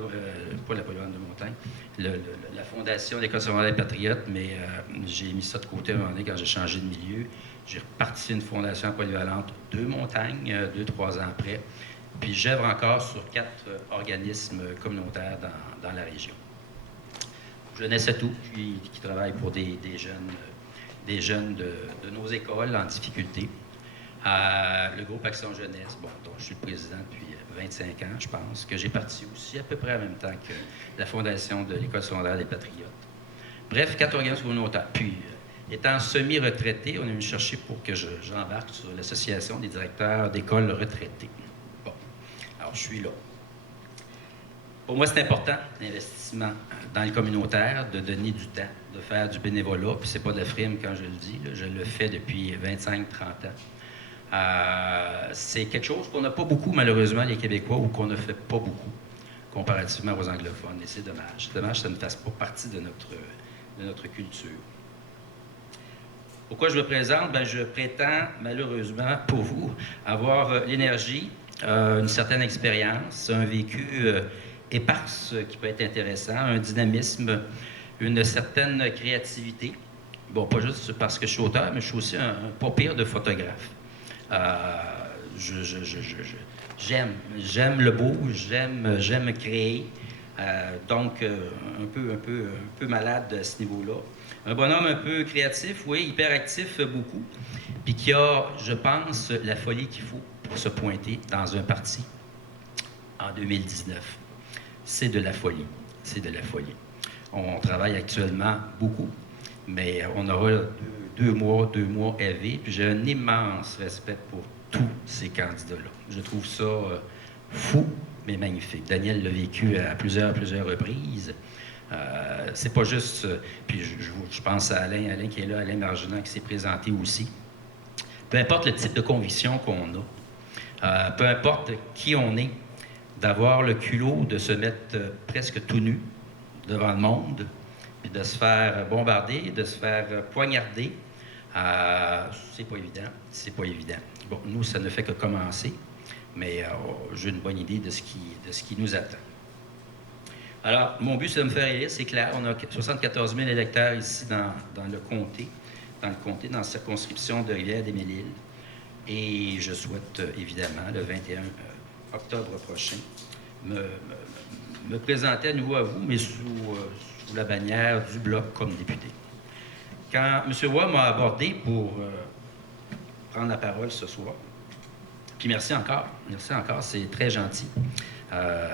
pas la Polyvalente de Montagne, la fondation des Écoles secondaires des Patriotes, mais j'ai mis ça de côté à un moment donné quand j'ai changé de milieu. J'ai reparti une fondation Polyvalente de Montagne, 2-3 ans après. Puis j'œuvre encore sur 4 organismes communautaires dans la région. Jeunesse à tout, qui travaille pour des jeunes de nos écoles en difficulté. Le groupe Action Jeunesse, bon, dont je suis le président depuis 25 ans, je pense, que j'ai parti aussi à peu près en même temps que la fondation de l'École secondaire des Patriotes. Bref, 4 organismes communautaires. Puis, étant semi-retraité, on est venu chercher pour que j'embarque sur l'Association des directeurs d'écoles retraités. Bon, alors je suis là. Pour moi, c'est important, l'investissement dans le communautaire, de donner du temps, de faire du bénévolat. Puis c'est pas de la frime quand je le dis, là, je le fais depuis 25-30 ans. C'est quelque chose qu'on n'a pas beaucoup, malheureusement, les Québécois, ou qu'on ne fait pas beaucoup, comparativement aux anglophones. Et c'est dommage. C'est dommage que ça ne fasse pas partie de notre culture. Pourquoi je me présente? Bien, je prétends, malheureusement, pour vous, avoir l'énergie, une certaine expérience, un vécu éparse qui peut être intéressant, un dynamisme, une certaine créativité. Bon, pas juste parce que je suis auteur, mais je suis aussi un pas pire de photographe. J'aime le beau, j'aime créer. Donc, un peu malade à ce niveau-là. Un bonhomme un peu créatif, oui, hyperactif beaucoup, puis qui a, je pense, la folie qu'il faut pour se pointer dans un parti en 2019. C'est de la folie. C'est de la folie. On travaille actuellement beaucoup, mais on aura deux mois AV, puis j'ai un immense respect pour tous ces candidats-là. Je trouve ça fou, mais magnifique. Daniel l'a vécu à plusieurs reprises. C'est pas juste... puis je pense à Alain qui est là, Alain Marginant qui s'est présenté aussi. Peu importe le type de conviction qu'on a, peu importe qui on est, d'avoir le culot de se mettre presque tout nu devant le monde, puis de se faire bombarder, de se faire poignarder, c'est pas évident. C'est pas évident. Bon, nous, ça ne fait que commencer, mais j'ai une bonne idée de ce qui nous attend. Alors, mon but, c'est de me faire élire, c'est clair. On a 74 000 électeurs ici dans le comté, dans la circonscription de Rivière-des-Mille-Îles. Et je souhaite, évidemment, le 21 octobre prochain, me présenter à nouveau à vous, mais sous la bannière du Bloc comme député. Quand M. Roy m'a abordé pour prendre la parole ce soir, puis merci encore, c'est très gentil.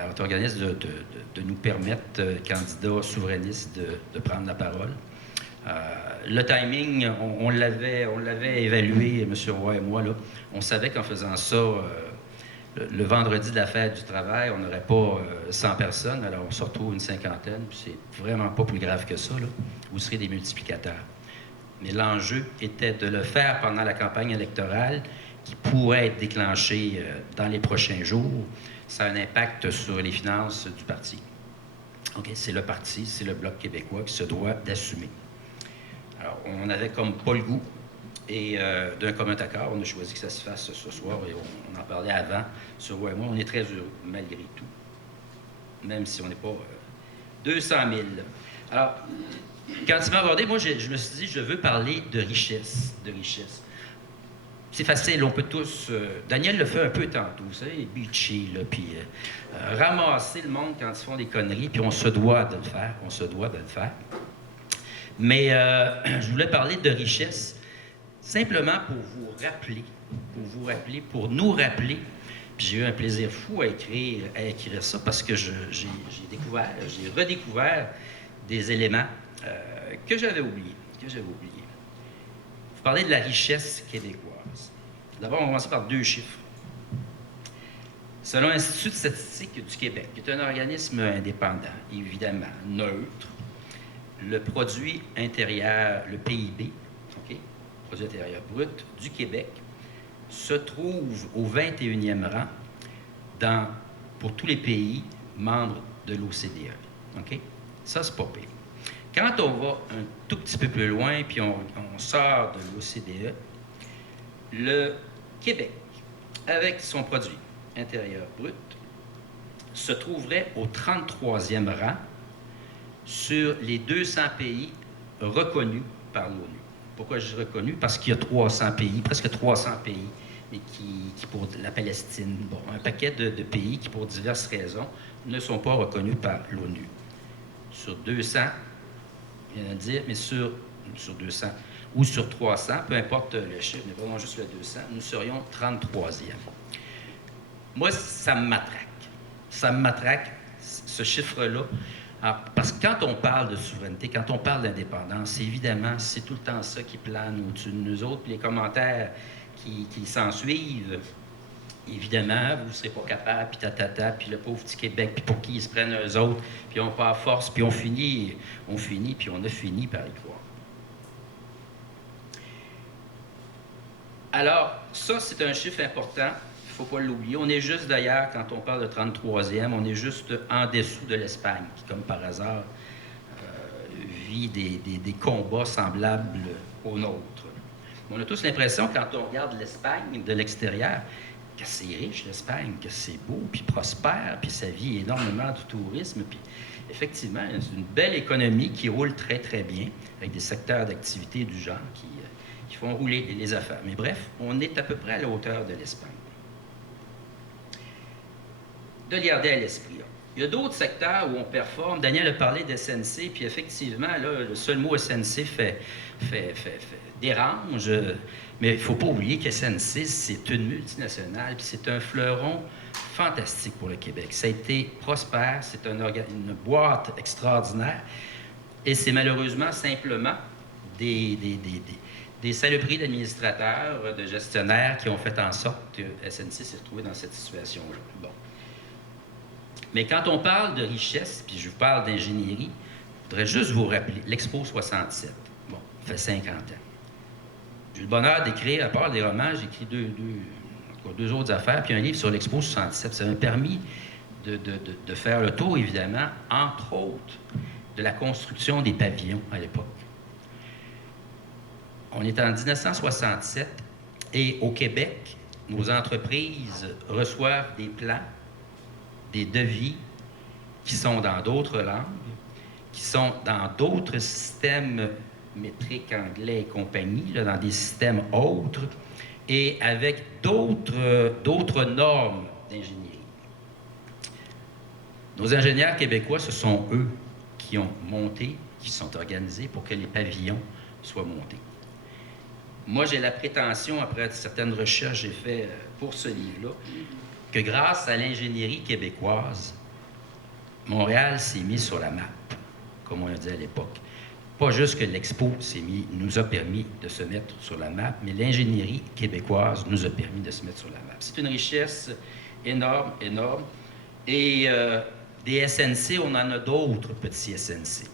notre organisme de nous permettre, candidats souverainistes, de prendre la parole. Le timing, on l'avait évalué, M. Roy et moi, là. On savait qu'en faisant ça, le vendredi de la fête du travail, on n'aurait pas 100 personnes, alors on se retrouve une cinquantaine, puis c'est vraiment pas plus grave que ça, là. Vous serez des multiplicateurs. Mais l'enjeu était de le faire pendant la campagne électorale qui pourrait être déclenchée dans les prochains jours. Ça a un impact sur les finances du parti. OK, c'est le parti, c'est le Bloc québécois qui se doit d'assumer. Alors, on avait comme pas le goût, et d'un commun accord, on a choisi que ça se fasse ce soir, et on en parlait avant, sur Roy et moi, on est très heureux, malgré tout, même si on n'est pas 200 000. Alors, quand il m'a abordé, moi, je me suis dit, je veux parler de richesse, C'est facile, on peut tous... Daniel le fait un peu tantôt, vous savez, bitcher, là, puis ramasser le monde quand ils font des conneries, puis on se doit de le faire, Mais je voulais parler de richesse, simplement pour nous rappeler, puis j'ai eu un plaisir fou à écrire ça, parce que j'ai redécouvert des éléments que j'avais oubliés. Vous parlez de la richesse québécoise. D'abord, on va commencer par 2 chiffres. Selon l'Institut de statistique du Québec, qui est un organisme indépendant, évidemment, neutre, le produit intérieur, le PIB, OK, produit intérieur brut du Québec, se trouve au 21e rang pour tous les pays membres de l'OCDE. OK? Ça, c'est pas pire. Quand on va un tout petit peu plus loin, puis on sort de l'OCDE, le Québec, avec son produit intérieur brut, se trouverait au 33e rang sur les 200 pays reconnus par l'ONU. Pourquoi je dis reconnus? Parce qu'il y a 300 pays, presque 300 pays, mais qui pour la Palestine, bon, un paquet de pays qui, pour diverses raisons, ne sont pas reconnus par l'ONU. Sur 200, il y en a à dire, mais sur 200 ou sur 300, peu importe le chiffre, mais vraiment juste le 200, nous serions 33e. Moi, ça me matraque. Ça me matraque, ce chiffre-là. Alors, parce que quand on parle de souveraineté, quand on parle d'indépendance, évidemment, c'est tout le temps ça qui plane au-dessus de nous autres. Puis les commentaires qui s'en suivent, évidemment, vous ne serez pas capable, puis puis le pauvre petit Québec, puis pour qui ils se prennent eux autres, puis on part force, puis on finit, puis on a fini par y croire. Alors, ça, c'est un chiffre important. Il ne faut pas l'oublier. On est juste, d'ailleurs, quand on parle de 33e, on est juste en dessous de l'Espagne, qui, comme par hasard, vit des combats semblables aux nôtres. On a tous l'impression, quand on regarde l'Espagne de l'extérieur, que c'est riche, l'Espagne, que c'est beau, puis prospère, puis ça vit énormément du tourisme. Puis, effectivement, c'est une belle économie qui roule très, très bien, avec des secteurs d'activité du genre qui font rouler les affaires. Mais bref, on est à peu près à la hauteur de l'Espagne. De le garder à l'esprit. Il y a d'autres secteurs où on performe. Daniel a parlé de SNC, puis effectivement, là, le seul mot SNC dérange, mais il ne faut pas oublier que SNC, c'est une multinationale, puis c'est un fleuron fantastique pour le Québec. Ça a été prospère, c'est une boîte extraordinaire, et c'est malheureusement simplement des saloperies d'administrateurs, de gestionnaires qui ont fait en sorte que SNC s'est retrouvé dans cette situation-là. Bon. Mais quand on parle de richesse, puis je vous parle d'ingénierie, je voudrais juste vous rappeler l'Expo 67. Bon, ça fait 50 ans. J'ai eu le bonheur d'écrire, à part des romans, j'ai écrit deux autres affaires, puis un livre sur l'Expo 67. Ça m'a permis de faire le tour, évidemment, entre autres, de la construction des pavillons à l'époque. On est en 1967 et au Québec, nos entreprises reçoivent des plans, des devis qui sont dans d'autres langues, qui sont dans d'autres systèmes métriques anglais et compagnie, là, dans des systèmes autres, et avec d'autres normes d'ingénierie. Nos ingénieurs québécois, ce sont eux qui ont monté, qui sont organisés pour que les pavillons soient montés. Moi, j'ai la prétention, après certaines recherches que j'ai faites pour ce livre-là, que grâce à l'ingénierie québécoise, Montréal s'est mis sur la map, comme on a dit à l'époque. Pas juste que l'Expo nous a permis de se mettre sur la map, mais l'ingénierie québécoise nous a permis de se mettre sur la map. C'est une richesse énorme, énorme. Et des SNC, on en a d'autres petits SNC.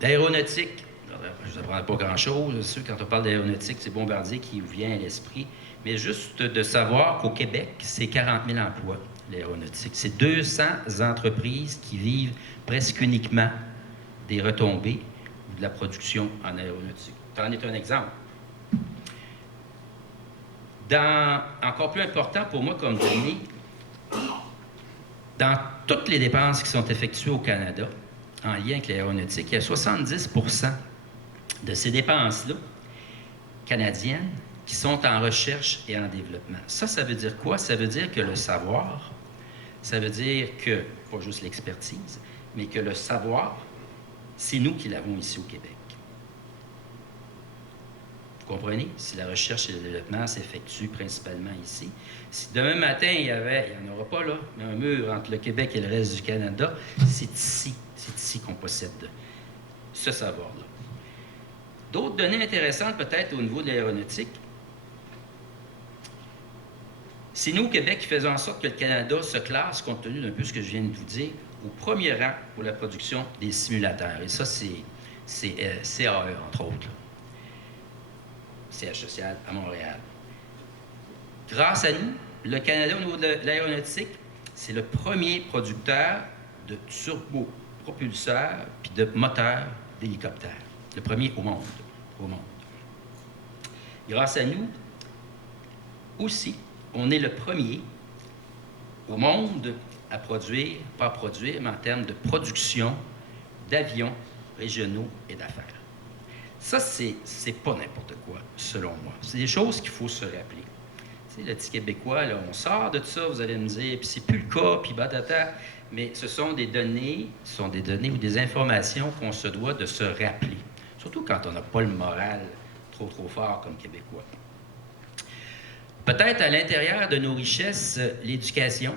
L'aéronautique, je ne vous apprends pas grand-chose. C'est sûr, quand on parle d'aéronautique, c'est Bombardier qui vous vient à l'esprit. Mais juste de savoir qu'au Québec, c'est 40 000 emplois, l'aéronautique. C'est 200 entreprises qui vivent presque uniquement des retombées ou de la production en aéronautique. T'en es un exemple. Encore plus important pour moi comme donnée, dans toutes les dépenses qui sont effectuées au Canada en lien avec l'aéronautique, il y a 70 de ces dépenses-là canadiennes qui sont en recherche et en développement. Ça veut dire quoi? Ça veut dire que le savoir, ça veut dire que, pas juste l'expertise, mais que le savoir, c'est nous qui l'avons ici au Québec. Vous comprenez? Si la recherche et le développement s'effectuent principalement ici. Si demain matin, il n'y en aura pas là, mais un mur entre le Québec et le reste du Canada, c'est ici qu'on possède ce savoir-là. D'autres données intéressantes peut-être au niveau de l'aéronautique, c'est nous, au Québec, qui faisons en sorte que le Canada se classe, compte tenu d'un peu ce que je viens de vous dire, au premier rang pour la production des simulateurs. Et ça, c'est CAE, entre autres. Siège social à Montréal. Grâce à nous, le Canada, au niveau de l'aéronautique, c'est le premier producteur de turbopropulseurs puis de moteurs d'hélicoptères. Le premier au monde. Grâce à nous, aussi, on est le premier au monde à produire, pas à produire, mais en termes de production d'avions régionaux et d'affaires. Ça, c'est pas n'importe quoi, selon moi. C'est des choses qu'il faut se rappeler. Tu sais, le petit Québécois, là, on sort de ça, vous allez me dire, puis c'est plus le cas, puis batata, mais ce sont des données ou des informations qu'on se doit de se rappeler. Surtout quand on n'a pas le moral trop fort comme Québécois. Peut-être à l'intérieur de nos richesses, l'éducation,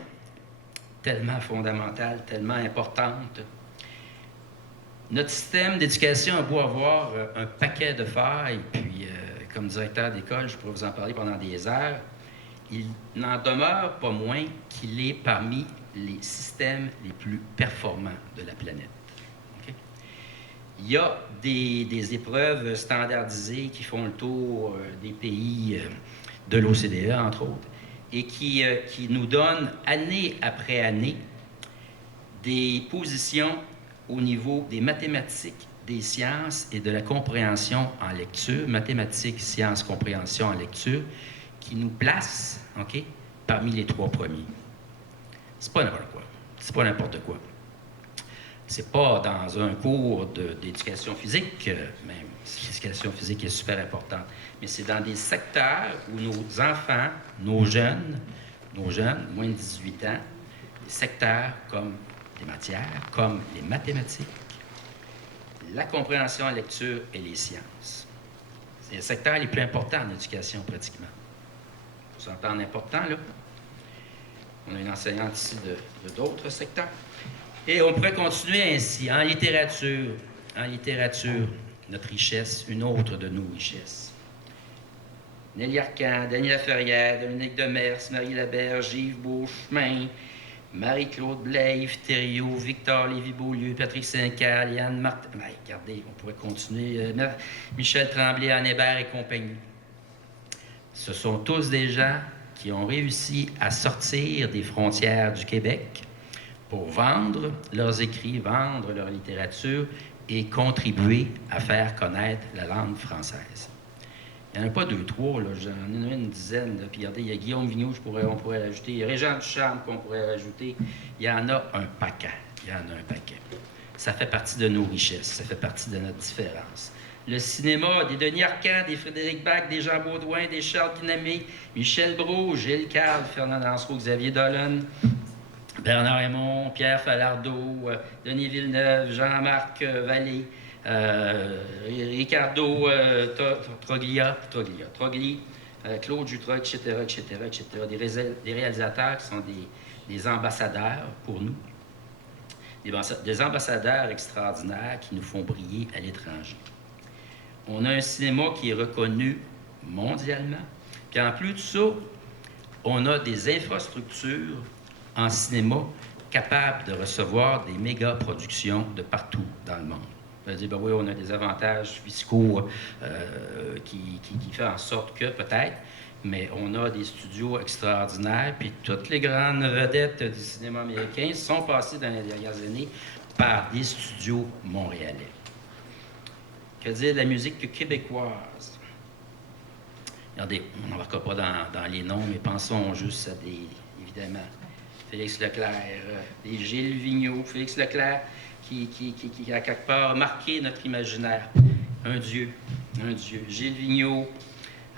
tellement fondamentale, tellement importante. Notre système d'éducation a beau avoir un paquet de failles, puis comme directeur d'école, je pourrais vous en parler pendant des heures, il n'en demeure pas moins qu'il est parmi les systèmes les plus performants de la planète. Okay? Il y a des épreuves standardisées qui font le tour des pays de l'OCDE, entre autres, et qui nous donnent année après année des positions au niveau des mathématiques, des sciences et de la compréhension en lecture, mathématiques, sciences, compréhension en lecture, qui nous placent, OK, parmi les 3 premiers. C'est pas n'importe quoi. C'est pas n'importe quoi. C'est pas dans un cours d'éducation physique, même si l'éducation physique est super importante, mais c'est dans des secteurs où nos enfants, nos jeunes, moins de 18 ans, des secteurs comme des matières, comme les mathématiques, la compréhension en lecture et les sciences. C'est les secteurs les plus importants en éducation, pratiquement. Vous entendez important, là? On a une enseignante ici de d'autres secteurs. Et on pourrait continuer ainsi. En littérature, notre richesse, une autre de nos richesses. Nelly Arcan, Denis Laferrière, Dominique Demers, Marie Laberge, Yves Beauchemin, Marie-Claude Blais, Yves Thériault, Victor Lévy-Beaulieu, Patrick Saint-Cal, Yann Martin... Ben, regardez, on pourrait continuer. Michel Tremblay, Anne Hébert et compagnie. Ce sont tous des gens qui ont réussi à sortir des frontières du Québec pour vendre leurs écrits, vendre leur littérature et contribuer à faire connaître la langue française. Il n'y en a pas 2, 3, là, j'en ai une dizaine. Là. Puis regardez, il y a Guillaume Vigneault, on pourrait rajouter. Il y a Régent Ducharme qu'on pourrait rajouter. Il y en a un paquet. Ça fait partie de nos richesses, ça fait partie de notre différence. Le cinéma, des Denis Arcand, des Frédéric Bach, des Jean Baudouin, des Charles Dinamé, Michel Brault, Gilles Carle, Fernand Dansereau, Xavier Dolan, Bernard Raymond, Pierre Falardeau, Denis Villeneuve, Jean-Marc Vallée, Ricardo Trogli, Claude Jutras, etc., des réalisateurs qui sont des ambassadeurs pour nous, des ambassadeurs extraordinaires qui nous font briller à l'étranger. On a un cinéma qui est reconnu mondialement, puis en plus de ça, on a des infrastructures en cinéma capables de recevoir des méga-productions de partout dans le monde. On va dire, ben oui, on a des avantages fiscaux qui font en sorte que, peut-être, mais on a des studios extraordinaires, puis toutes les grandes vedettes du cinéma américain sont passées dans les dernières années par des studios montréalais. Que dire de la musique québécoise? Regardez, on n'embarquera pas dans les noms, mais pensons juste à évidemment, Félix Leclerc, des Gilles Vigneault, Félix Leclerc qui à quelque part, a marqué notre imaginaire. Un dieu. Gilles Vigneault.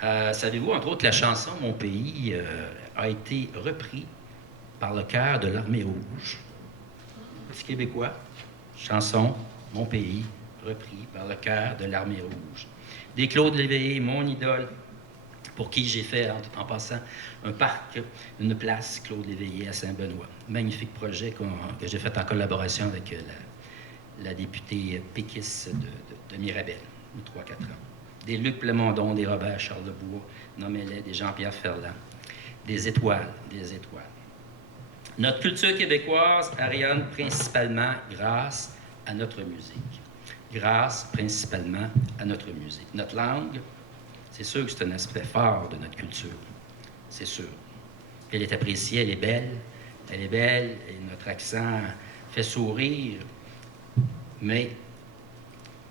Savez-vous, entre autres, la chanson « Mon pays » a été repris par le chœur de l'Armée rouge. C'est québécois. Chanson « Mon pays » repris par le chœur de l'Armée rouge. Des Claude Léveillé, mon idole, pour qui j'ai fait, en passant, un parc, une place, Claude Léveillé à Saint-Benoît. Magnifique projet que j'ai fait en collaboration avec la députée péquiste de Mirabel, 3-4 ans. Des Luc Plamondon, des Robert Charlebois, nommez-les, des Jean-Pierre Ferland. Des étoiles. Notre culture québécoise rayonne principalement grâce à notre musique. Notre langue, c'est sûr que c'est un aspect fort de notre culture. C'est sûr. Elle est appréciée, elle est belle, et notre accent fait sourire. Mais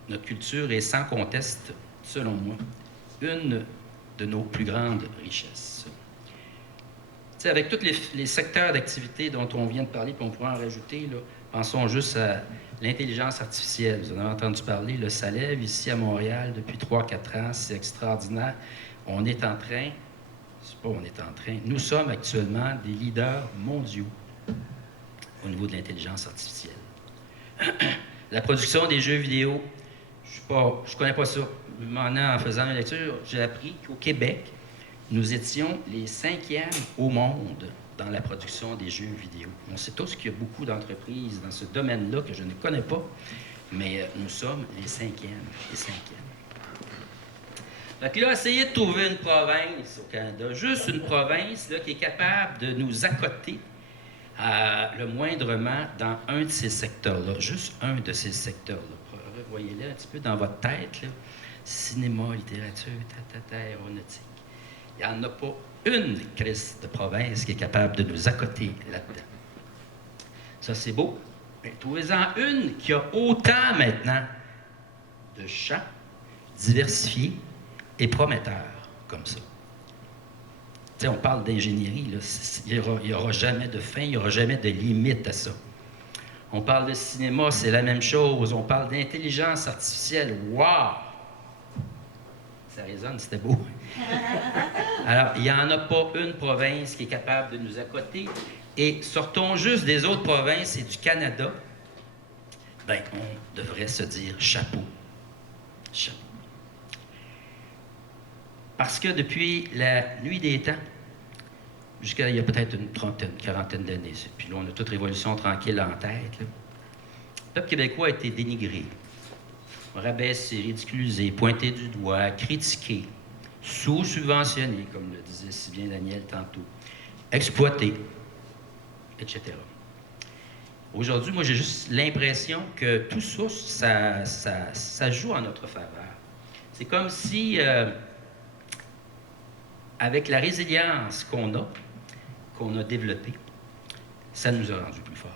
notre culture est sans conteste, selon moi, une de nos plus grandes richesses. Tu sais, avec tous les secteurs d'activité dont on vient de parler, puis on pourrait en rajouter, là, pensons juste à l'intelligence artificielle. Vous en avez entendu parler, là, ça lève ici à Montréal depuis 3-4 ans, c'est extraordinaire. Nous sommes actuellement des leaders mondiaux au niveau de l'intelligence artificielle. La production des jeux vidéo, je connais pas ça. En faisant la lecture, j'ai appris qu'au Québec, nous étions les 5e au monde dans la production des jeux vidéo. On sait tous qu'il y a beaucoup d'entreprises dans ce domaine-là que je ne connais pas, mais nous sommes les 5e. Donc là, essayez de trouver une province au Canada, juste une province là, qui est capable de nous accoter le moindrement dans un de ces secteurs-là, juste un de ces secteurs-là. Voyez-le un petit peu dans votre tête, là. Cinéma, littérature, aéronautique. Il n'y en a pas une crise de province qui est capable de nous accoter là-dedans. Ça, c'est beau. Mais trouvez-en une qui a autant maintenant de champs diversifiés et prometteurs comme ça. Tu sais, on parle d'ingénierie, là. Il n'y aura jamais de fin, il n'y aura jamais de limite à ça. On parle de cinéma, c'est la même chose. On parle d'intelligence artificielle. Wow! Ça résonne, c'était beau. Alors, il n'y en a pas une province qui est capable de nous accoter. Et sortons juste des autres provinces et du Canada. Bien, on devrait se dire chapeau. Chapeau. Parce que depuis la nuit des temps, jusqu'à il y a peut-être une quarantaine d'années, puis là, on a toute révolution tranquille en tête, là. Le peuple québécois a été dénigré, rabaissé, ridiculisé, pointé du doigt, critiqué, sous-subventionné, comme le disait si bien Daniel tantôt, exploité, etc. Aujourd'hui, moi, j'ai juste l'impression que tout ça, ça joue en notre faveur. C'est comme si, avec la résilience qu'on a développée, ça nous a rendus plus forts.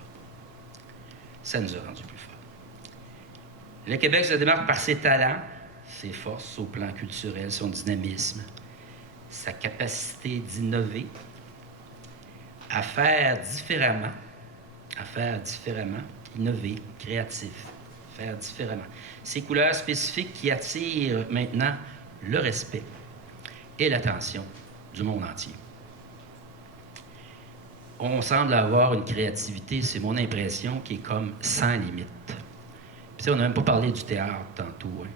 Le Québec se démarque par ses talents, ses forces au plan culturel, son dynamisme, sa capacité d'innover, à faire différemment, innover, créatif, faire différemment. Ces couleurs spécifiques qui attirent maintenant le respect et l'attention du monde entier. On semble avoir une créativité, c'est mon impression, qui est comme sans limite. Puis on n'a même pas parlé du théâtre tantôt. Hein.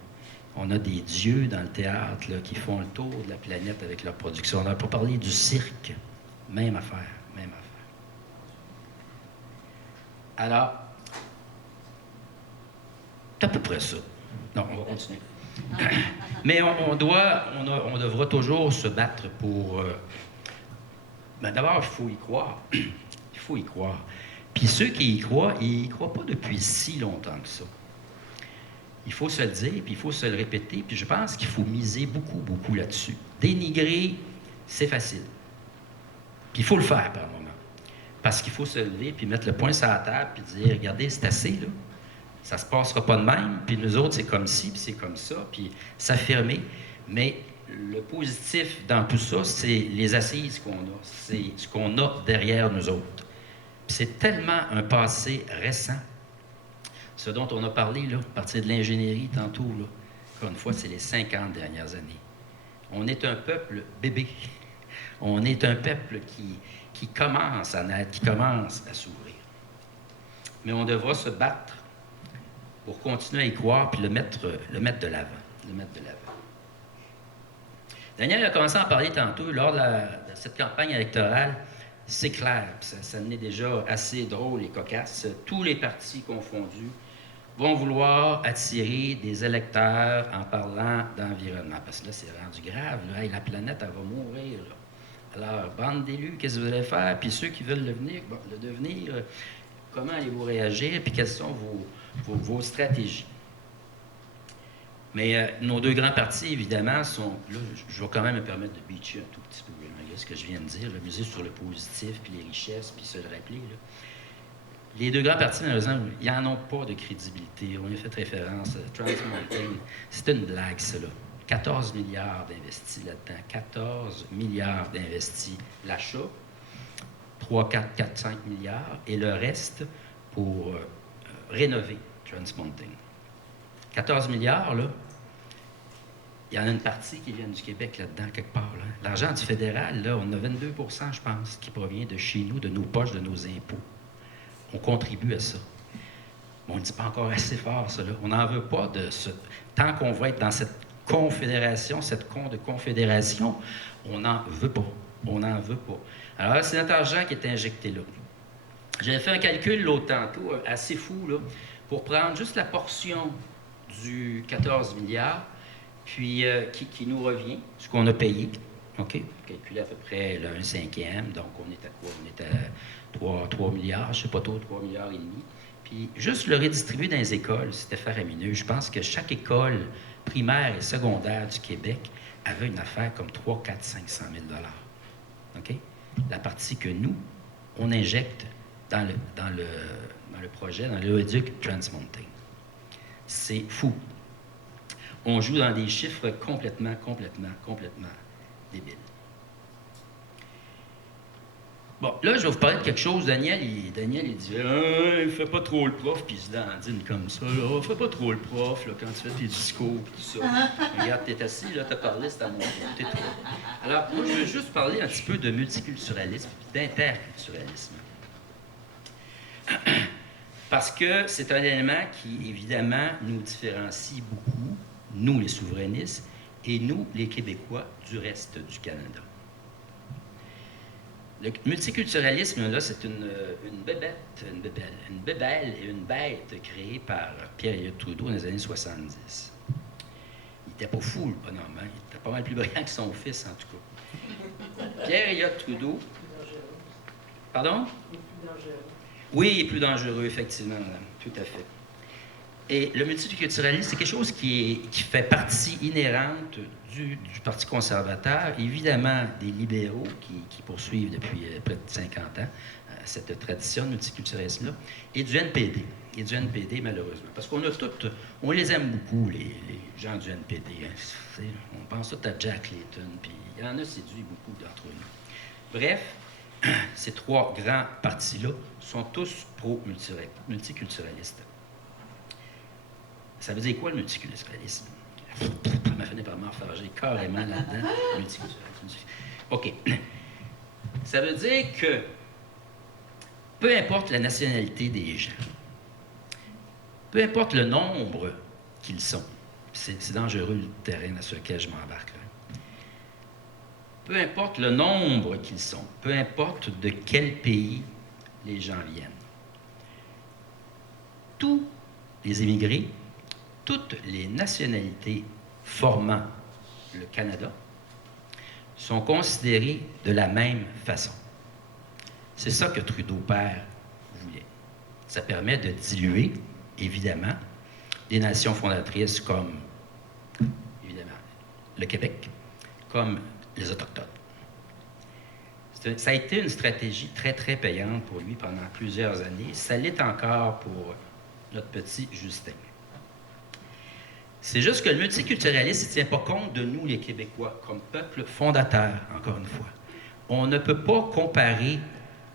On a des dieux dans le théâtre là, qui font le tour de la planète avec leur production. On n'a pas parlé du cirque. Même affaire, même affaire. Alors, c'est à peu près ça. Non, on va continuer. Mais on devra toujours se battre pour... ben d'abord, il faut y croire. Il faut y croire. Puis ceux qui y croient, ils y croient pas depuis si longtemps que ça. Il faut se le dire, puis il faut se le répéter, puis je pense qu'il faut miser beaucoup, beaucoup là-dessus. Dénigrer, c'est facile. Puis il faut le faire par moment. Parce qu'il faut se lever, puis mettre le poing sur la table, puis dire, regardez, c'est assez, là. Ça se passera pas de même, puis nous autres, c'est comme ci, puis c'est comme ça, puis s'affirmer. Mais le positif dans tout ça, c'est les assises qu'on a. C'est ce qu'on a derrière nous autres. Puis c'est tellement un passé récent. Ce dont on a parlé, là, à partir de l'ingénierie tantôt, là, encore une fois, c'est les 50 dernières années. On est un peuple bébé. On est un peuple qui commence à naître, qui commence à s'ouvrir. Mais on devra se battre pour continuer à y croire puis le mettre de l'avant. Daniel a commencé à en parler tantôt lors de cette campagne électorale. C'est clair, ça n'est déjà assez drôle et cocasse. Tous les partis confondus vont vouloir attirer des électeurs en parlant d'environnement. Parce que là, c'est rendu grave. Là. Hey, la planète, elle va mourir. Là. Alors, bande d'élus, qu'est-ce que vous allez faire? Puis ceux qui veulent le devenir, comment allez-vous réagir? Puis quelles sont vos stratégies? Mais nos deux grands partis, évidemment, sont... Là, je vais quand même me permettre de bitcher un tout petit peu, malgré ce que je viens de dire, le miser sur le positif, puis les richesses, puis se le rappeler. Là. Les deux grands partis, malheureusement, ils n'en ont pas de crédibilité. On y a fait référence. Trans Mountain, c'est une blague, ça, là. 14 milliards d'investis là-dedans. 14 milliards d'investis. L'achat, 3, 4, 5 milliards, et le reste pour rénover Trans Mountain. 14 milliards, là, il y en a une partie qui vient du Québec là-dedans, quelque part. Là. L'argent du fédéral, là, on a 22 %, je pense, qui provient de chez nous, de nos poches, de nos impôts. On contribue à ça. Mais on ne dit pas encore assez fort, ça. Là. On n'en veut pas de ce... Tant qu'on va être dans cette confédération, cette de confédération, on n'en veut pas. On n'en veut pas. Alors, c'est notre argent qui est injecté là. J'avais fait un calcul l'autre tantôt, assez fou, là, pour prendre juste la portion du 14 milliards, puis qui nous revient, ce qu'on a payé. OK? Calculer à peu près là, 1/5. Donc, on est à quoi? On est à 3 milliards, je ne sais pas trop, 3 milliards et demi. Puis, juste le redistribuer dans les écoles, c'était faramineux. Je pense que chaque école primaire et secondaire du Québec avait une affaire comme 3, 4, 500 000 $. OK? La partie que nous, on injecte dans le projet, dans le Éduc Trans Mountain. C'est fou. On joue dans des chiffres complètement débiles. Bon, là, je vais vous parler de quelque chose. Daniel, il dit « il fait pas trop le prof », puis il se dandine comme ça. « Fais pas trop le prof là, quand tu fais tes discours, tout ça. » Regarde, t'es assis, là, t'as parlé, c'est à mon tour. Alors, moi, je veux juste parler un petit peu de multiculturalisme et d'interculturalisme. Parce que c'est un élément qui, évidemment, nous différencie beaucoup, nous, les souverainistes, et nous, les Québécois, du reste du Canada. Le multiculturalisme, là, c'est une bébelle et une bête créée par Pierre-Éliott Trudeau dans les années 70. Il n'était pas fou, le bonhomme, hein? Il était pas mal plus brillant que son fils, en tout cas. Pierre-Éliott Trudeau... Pardon? Oui, il est plus dangereux, effectivement, madame. Tout à fait. Et le multiculturalisme, c'est quelque chose qui fait partie inhérente du Parti conservateur, évidemment des libéraux qui poursuivent depuis près de 50 ans cette tradition de multiculturalisme-là, et du NPD. Et du NPD, malheureusement. Parce qu'on a toutes, on les aime beaucoup, les gens du NPD. Hein. On pense tout à Jack Layton, puis il y en a séduit beaucoup d'entre nous. Bref, ces trois grands partis-là sont tous pro-multiculturalistes. Ça veut dire quoi, le multiculturalisme? Ça m'a fini par m'enfarger carrément là-dedans. Multiculturalisme. OK. Ça veut dire que peu importe la nationalité des gens, peu importe le nombre qu'ils sont, c'est dangereux le terrain sur lequel je m'embarque. Là. Peu importe le nombre qu'ils sont, peu importe de quel pays les gens viennent, tous les immigrés, toutes les nationalités formant le Canada sont considérés de la même façon. C'est ça que Trudeau père voulait. Ça permet de diluer, évidemment, des nations fondatrices comme, évidemment, le Québec, comme les Autochtones. Ça a été une stratégie très, très payante pour lui pendant plusieurs années. Ça l'est encore pour notre petit Justin. C'est juste que le multiculturalisme ne tient pas compte de nous, les Québécois, comme peuple fondateur, encore une fois. On ne peut pas comparer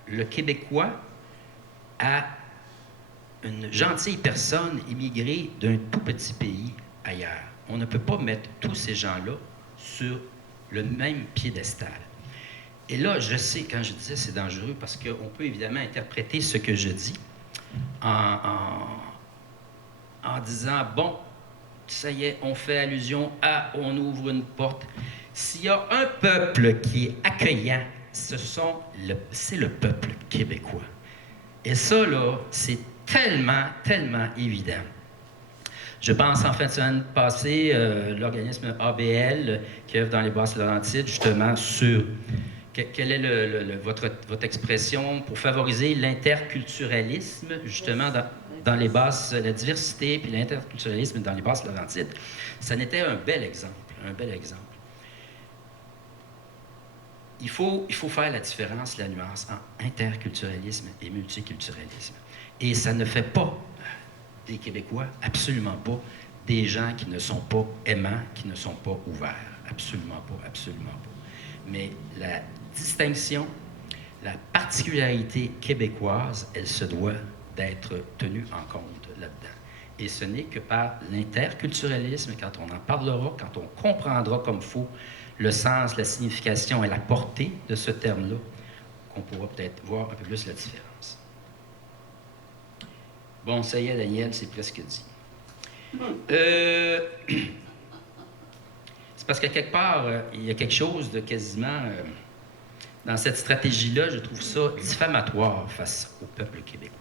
le Québécois à une gentille personne immigrée d'un tout petit pays ailleurs. On ne peut pas mettre tous ces gens-là sur le même piédestal. Et là, je sais, quand je disais c'est dangereux, parce qu'on peut évidemment interpréter ce que je dis en disant, bon, ça y est, on fait allusion à, on ouvre une porte. S'il y a un peuple qui est accueillant, c'est le peuple québécois. Et ça, là, c'est tellement, tellement évident. Je pense en fin de semaine passée, l'organisme ABL, qui œuvre dans les Basses-Laurentides, justement, sur quelle est votre expression pour favoriser l'interculturalisme, justement, dans les Basses, la diversité puis l'interculturalisme dans les Basses-Laurentides. Ça n'était un bel exemple, un bel exemple. Il faut faire la différence, la nuance entre interculturalisme et multiculturalisme. Et ça ne fait pas des Québécois, absolument pas, des gens qui ne sont pas aimants, qui ne sont pas ouverts. Absolument pas, absolument pas. Mais la distinction, la particularité québécoise, elle se doit d'être tenue en compte là-dedans. Et ce n'est que par l'interculturalisme, quand on en parlera, quand on comprendra comme il faut le sens, la signification et la portée de ce terme-là, qu'on pourra peut-être voir un peu plus la différence. Bon, ça y est, Daniel, c'est presque dit. C'est parce qu'à quelque part, il y a quelque chose de quasiment... dans cette stratégie-là, je trouve ça diffamatoire face au peuple québécois.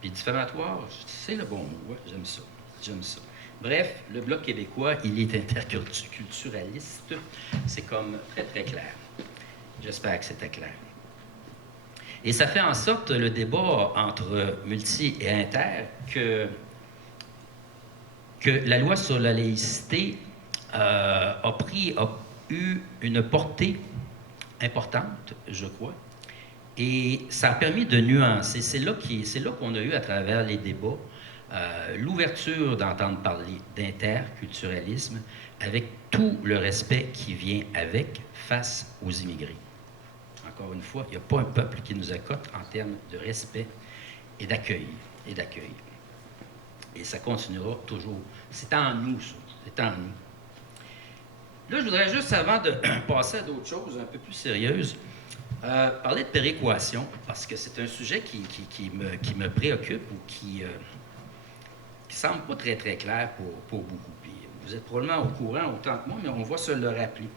Puis diffamatoire, c'est le bon mot, ouais, j'aime ça, j'aime ça. Bref, le Bloc québécois, il est interculturaliste. C'est comme très, très clair. J'espère que c'était clair. Et ça fait en sorte, le débat entre multi et inter, que la loi sur la laïcité a eu une portée importante, je crois, et ça a permis de nuancer. C'est là qu'on a eu, à travers les débats, l'ouverture d'entendre parler d'interculturalisme avec tout le respect qui vient avec face aux immigrés. Encore une fois, il n'y a pas un peuple qui nous accote en termes de respect et d'accueil. Et ça continuera toujours. C'est en nous, ça. C'est en nous. Là, je voudrais juste, avant de passer à d'autres choses un peu plus sérieuses, parler de péréquation, parce que c'est un sujet qui me préoccupe ou qui semble pas très, très clair pour beaucoup. Puis vous êtes probablement au courant autant que moi, mais on va se le rappeler.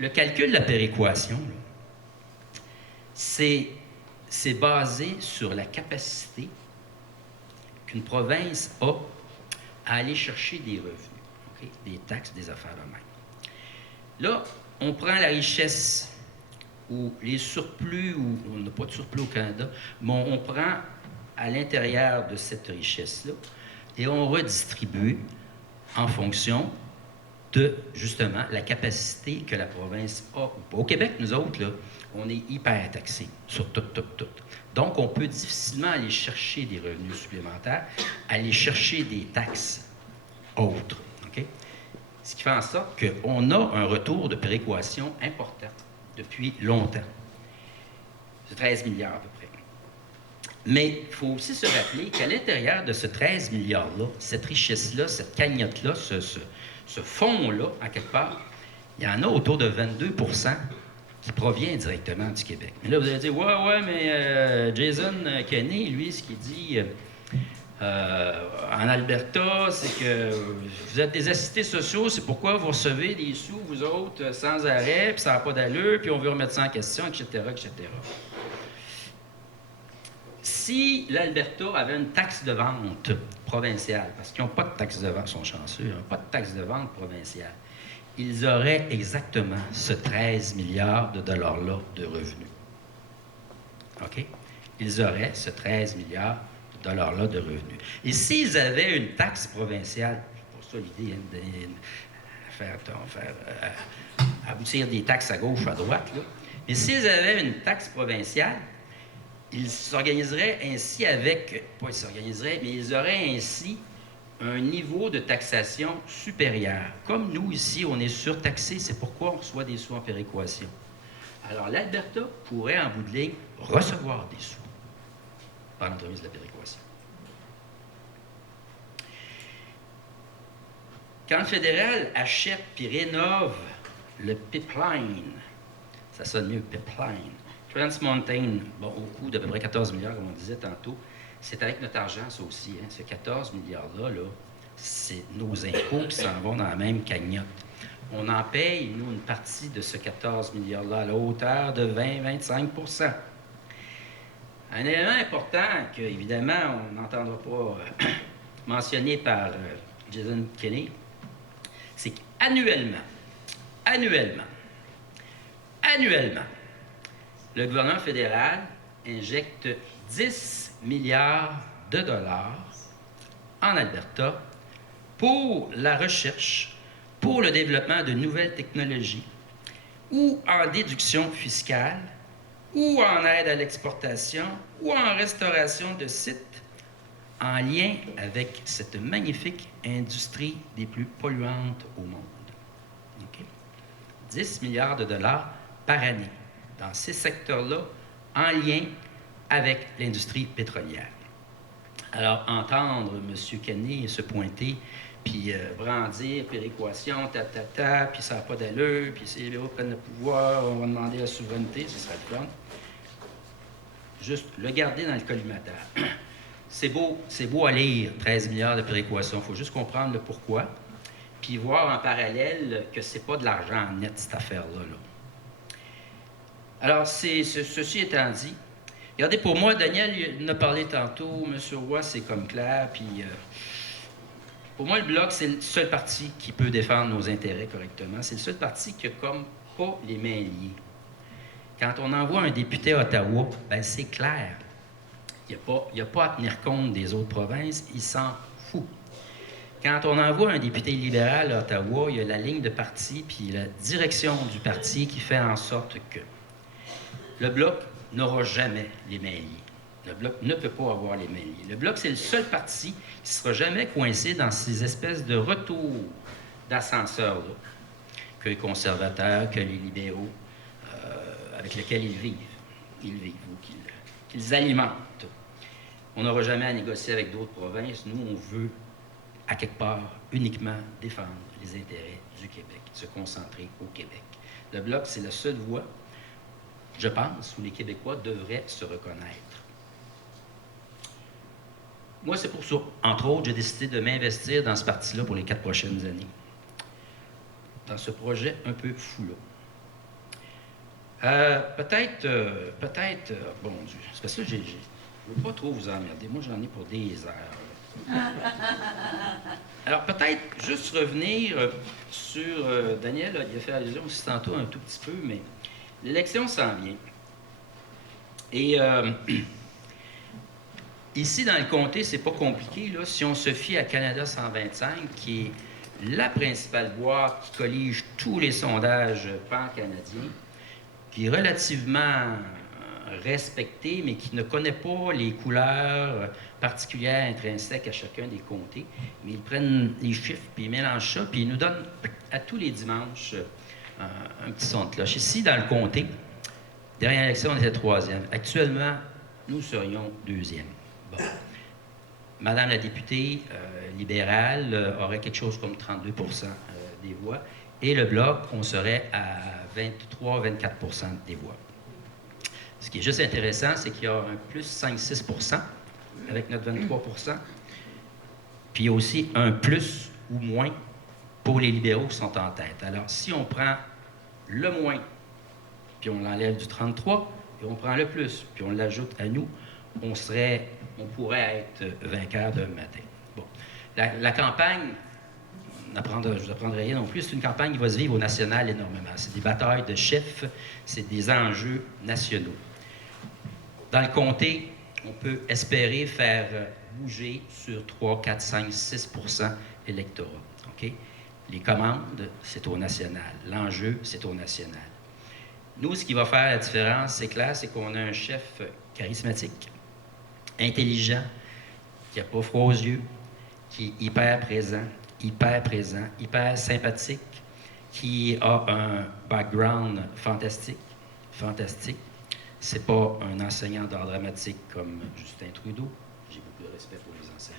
Le calcul de la péréquation, c'est basé sur la capacité qu'une province a à aller chercher des revenus, okay? Des taxes, des affaires de même. Là, on prend la richesse ou les surplus, ou on n'a pas de surplus au Canada, mais on prend à l'intérieur de cette richesse-là et on redistribue en fonction de, justement, la capacité que la province a ou pas. Au Québec, nous autres, là, on est hyper taxés sur tout. Donc, on peut difficilement aller chercher des revenus supplémentaires, aller chercher des taxes autres. Okay? Ce qui fait en sorte qu'on a un retour de péréquation important depuis longtemps. C'est 13 milliards à peu près. Mais il faut aussi se rappeler qu'à l'intérieur de ce 13 milliards-là, cette richesse-là, cette cagnotte-là, ce fonds-là, en quelque part, il y en a autour de 22 % qui provient directement du Québec. Mais là, vous allez dire, ouais, mais Jason Kenney, lui, ce qu'il dit, En Alberta, c'est que vous êtes des assistés sociaux, c'est pourquoi vous recevez des sous, vous autres, sans arrêt, puis ça n'a pas d'allure, puis on veut remettre ça en question, etc., etc. Si l'Alberta avait une taxe de vente provinciale, parce qu'ils n'ont pas de taxe de vente, ils sont chanceux, ils n'ont pas de taxe de vente provinciale, ils auraient exactement ce 13 milliards de dollars-là de revenus. OK? Ils auraient ce 13 milliards de dollars-là de revenus. Et s'ils avaient une taxe provinciale, c'est pour ça l'idée, faire aboutir des taxes à gauche ou à droite, là. Mais s'ils avaient une taxe provinciale, ils s'organiseraient ainsi pas ils s'organiseraient, mais ils auraient ainsi un niveau de taxation supérieur. Comme nous, ici, on est surtaxé, c'est pourquoi on reçoit des sous en péréquation. Alors, l'Alberta pourrait, en bout de ligne, recevoir des sous par l'entremise de la péréquation. Quand le fédéral achète puis rénove le pipeline, ça sonne mieux, pipeline, Trans Mountain, bon, au coût d'à peu près 14 milliards, comme on disait tantôt, c'est avec notre argent, ça aussi. Hein. Ce 14 milliards-là, là, c'est nos impôts qui s'en vont dans la même cagnotte. On en paye, nous, une partie de ce 14 milliards-là à la hauteur de 20-25 %. Un élément important que, évidemment, on n'entendra pas mentionné par Jason Kenney, c'est qu'annuellement, le gouvernement fédéral injecte 10 milliards de dollars en Alberta pour la recherche, pour le développement de nouvelles technologies, ou en déduction fiscale, ou en aide à l'exportation, ou en restauration de sites en lien avec cette magnifique industrie des plus polluantes au monde. Okay? 10 milliards de dollars par année dans ces secteurs-là en lien avec l'industrie pétrolière. Alors, entendre M. Kenney se pointer, puis brandir, péréquation, puis ça n'a pas d'allure, puis si les libéraux prennent le pouvoir, on va demander la souveraineté, ce serait le fun. Juste le garder dans le collimateur. C'est beau à lire, 13 milliards de péréquation. Il faut juste comprendre le pourquoi, puis voir en parallèle que c'est pas de l'argent net, cette affaire-là. Là. Alors, ceci étant dit, regardez, pour moi, Daniel il en a parlé tantôt, M. Roy, c'est comme clair, puis pour moi, le Bloc, c'est le seul parti qui peut défendre nos intérêts correctement. C'est le seul parti qui a comme pas les mains liées. Quand on envoie un député à Ottawa, ben c'est clair. Il n'y a pas à tenir compte des autres provinces, il s'en fout. Quand on envoie un député libéral à Ottawa, il y a la ligne de parti puis la direction du parti qui fait en sorte que le Bloc n'aura jamais les mains liées. Le Bloc ne peut pas avoir les mains liées. Le Bloc, c'est le seul parti qui ne sera jamais coincé dans ces espèces de retours d'ascenseur-là, que les conservateurs, que les libéraux, avec lesquels ils vivent ou qu'ils alimentent. On n'aura jamais à négocier avec d'autres provinces. Nous, on veut, à quelque part, uniquement défendre les intérêts du Québec, se concentrer au Québec. Le Bloc, c'est la seule voie, je pense, où les Québécois devraient se reconnaître. Moi, c'est pour ça, entre autres, j'ai décidé de m'investir dans ce parti-là pour les 4 prochaines années. Dans ce projet un peu fou-là. Peut-être, bon Dieu, c'est parce que je ne veux pas trop vous emmerder. Moi, j'en ai pour des heures. Alors, peut-être juste revenir sur... Daniel, il a fait allusion aussi tantôt un tout petit peu, mais l'élection s'en vient. Et ici, dans le comté, c'est pas compliqué. Là, si on se fie à Canada 125, qui est la principale boîte qui collige tous les sondages pan-canadiens, qui est relativement respecté, mais qui ne connaît pas les couleurs particulières intrinsèques à chacun des comtés. Mais ils prennent les chiffres, puis ils mélangent ça, puis ils nous donnent à tous les dimanches un petit son de cloche. Ici, dans le comté, dernière élection, on était 3e. Actuellement, nous serions 2e. Bon. Madame la députée libérale aurait quelque chose comme 32 % des voix. Et le Bloc, on serait à 23-24 % des voix. Ce qui est juste intéressant, c'est qu'il y a un plus 5-6 % avec notre 23 %. Puis il y a aussi un plus ou moins pour les libéraux qui sont en tête. Alors, si on prend le moins, puis on l'enlève du 33, et on prend le plus, puis on l'ajoute à nous, on pourrait être vainqueur d'un matin. Bon. La campagne, je ne vous apprendrai rien non plus, c'est une campagne qui va se vivre au national énormément. C'est des batailles de chefs, c'est des enjeux nationaux. Dans le comté, on peut espérer faire bouger sur 3, 4, 5, 6 % l'électorat. OK? Les commandes, c'est au national. L'enjeu, c'est au national. Nous, ce qui va faire la différence, c'est clair, c'est qu'on a un chef charismatique, intelligent, qui n'a pas froid aux yeux, qui est hyper présent, hyper sympathique, qui a un background fantastique. C'est pas un enseignant d'art dramatique comme Justin Trudeau. J'ai beaucoup de respect pour les enseignants.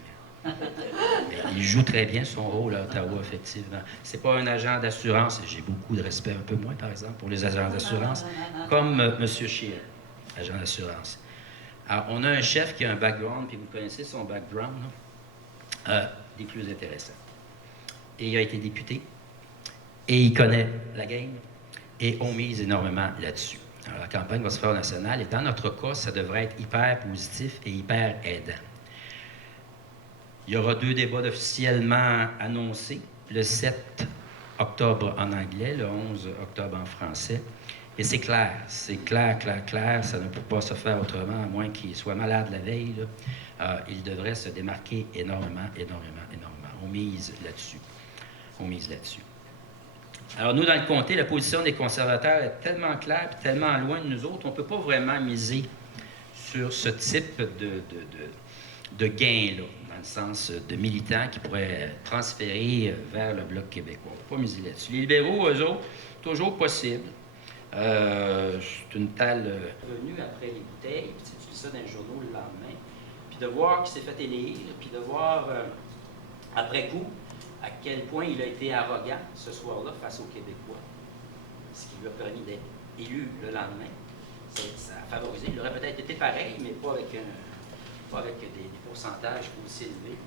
Mais il joue très bien son rôle à Ottawa, effectivement. C'est pas un agent d'assurance. J'ai beaucoup de respect, un peu moins, par exemple, pour les agents d'assurance, comme M. Scheer, agent d'assurance. Alors, on a un chef qui a un background, puis vous connaissez son background, des plus intéressants. Et il a été député, et il connaît la game, et on mise énormément là-dessus. Alors, la campagne va se faire au national, et dans notre cas, ça devrait être hyper positif et hyper aidant. Il y aura 2 débats officiellement annoncés, le 7 octobre en anglais, le 11 octobre en français. Et c'est clair, ça ne peut pas se faire autrement, à moins qu'il soit malade la veille. Il devrait se démarquer énormément. On mise là-dessus. Alors, nous, dans le comté, la position des conservateurs est tellement claire et tellement loin de nous autres, on ne peut pas vraiment miser sur ce type de gain-là, dans le sens de militants qui pourraient transférer vers le Bloc québécois. On ne peut pas miser là-dessus. Les libéraux, eux autres, toujours possible. C'est une telle venue après les bouteilles, puis tu lis ça dans les journaux le lendemain, puis de voir qu'il s'est fait élire, puis de voir, après coup, à quel point il a été arrogant ce soir-là face aux Québécois, ce qui lui a permis d'être élu le lendemain. Ça a favorisé. Il aurait peut-être été pareil, mais pas avec des pourcentages aussi élevés.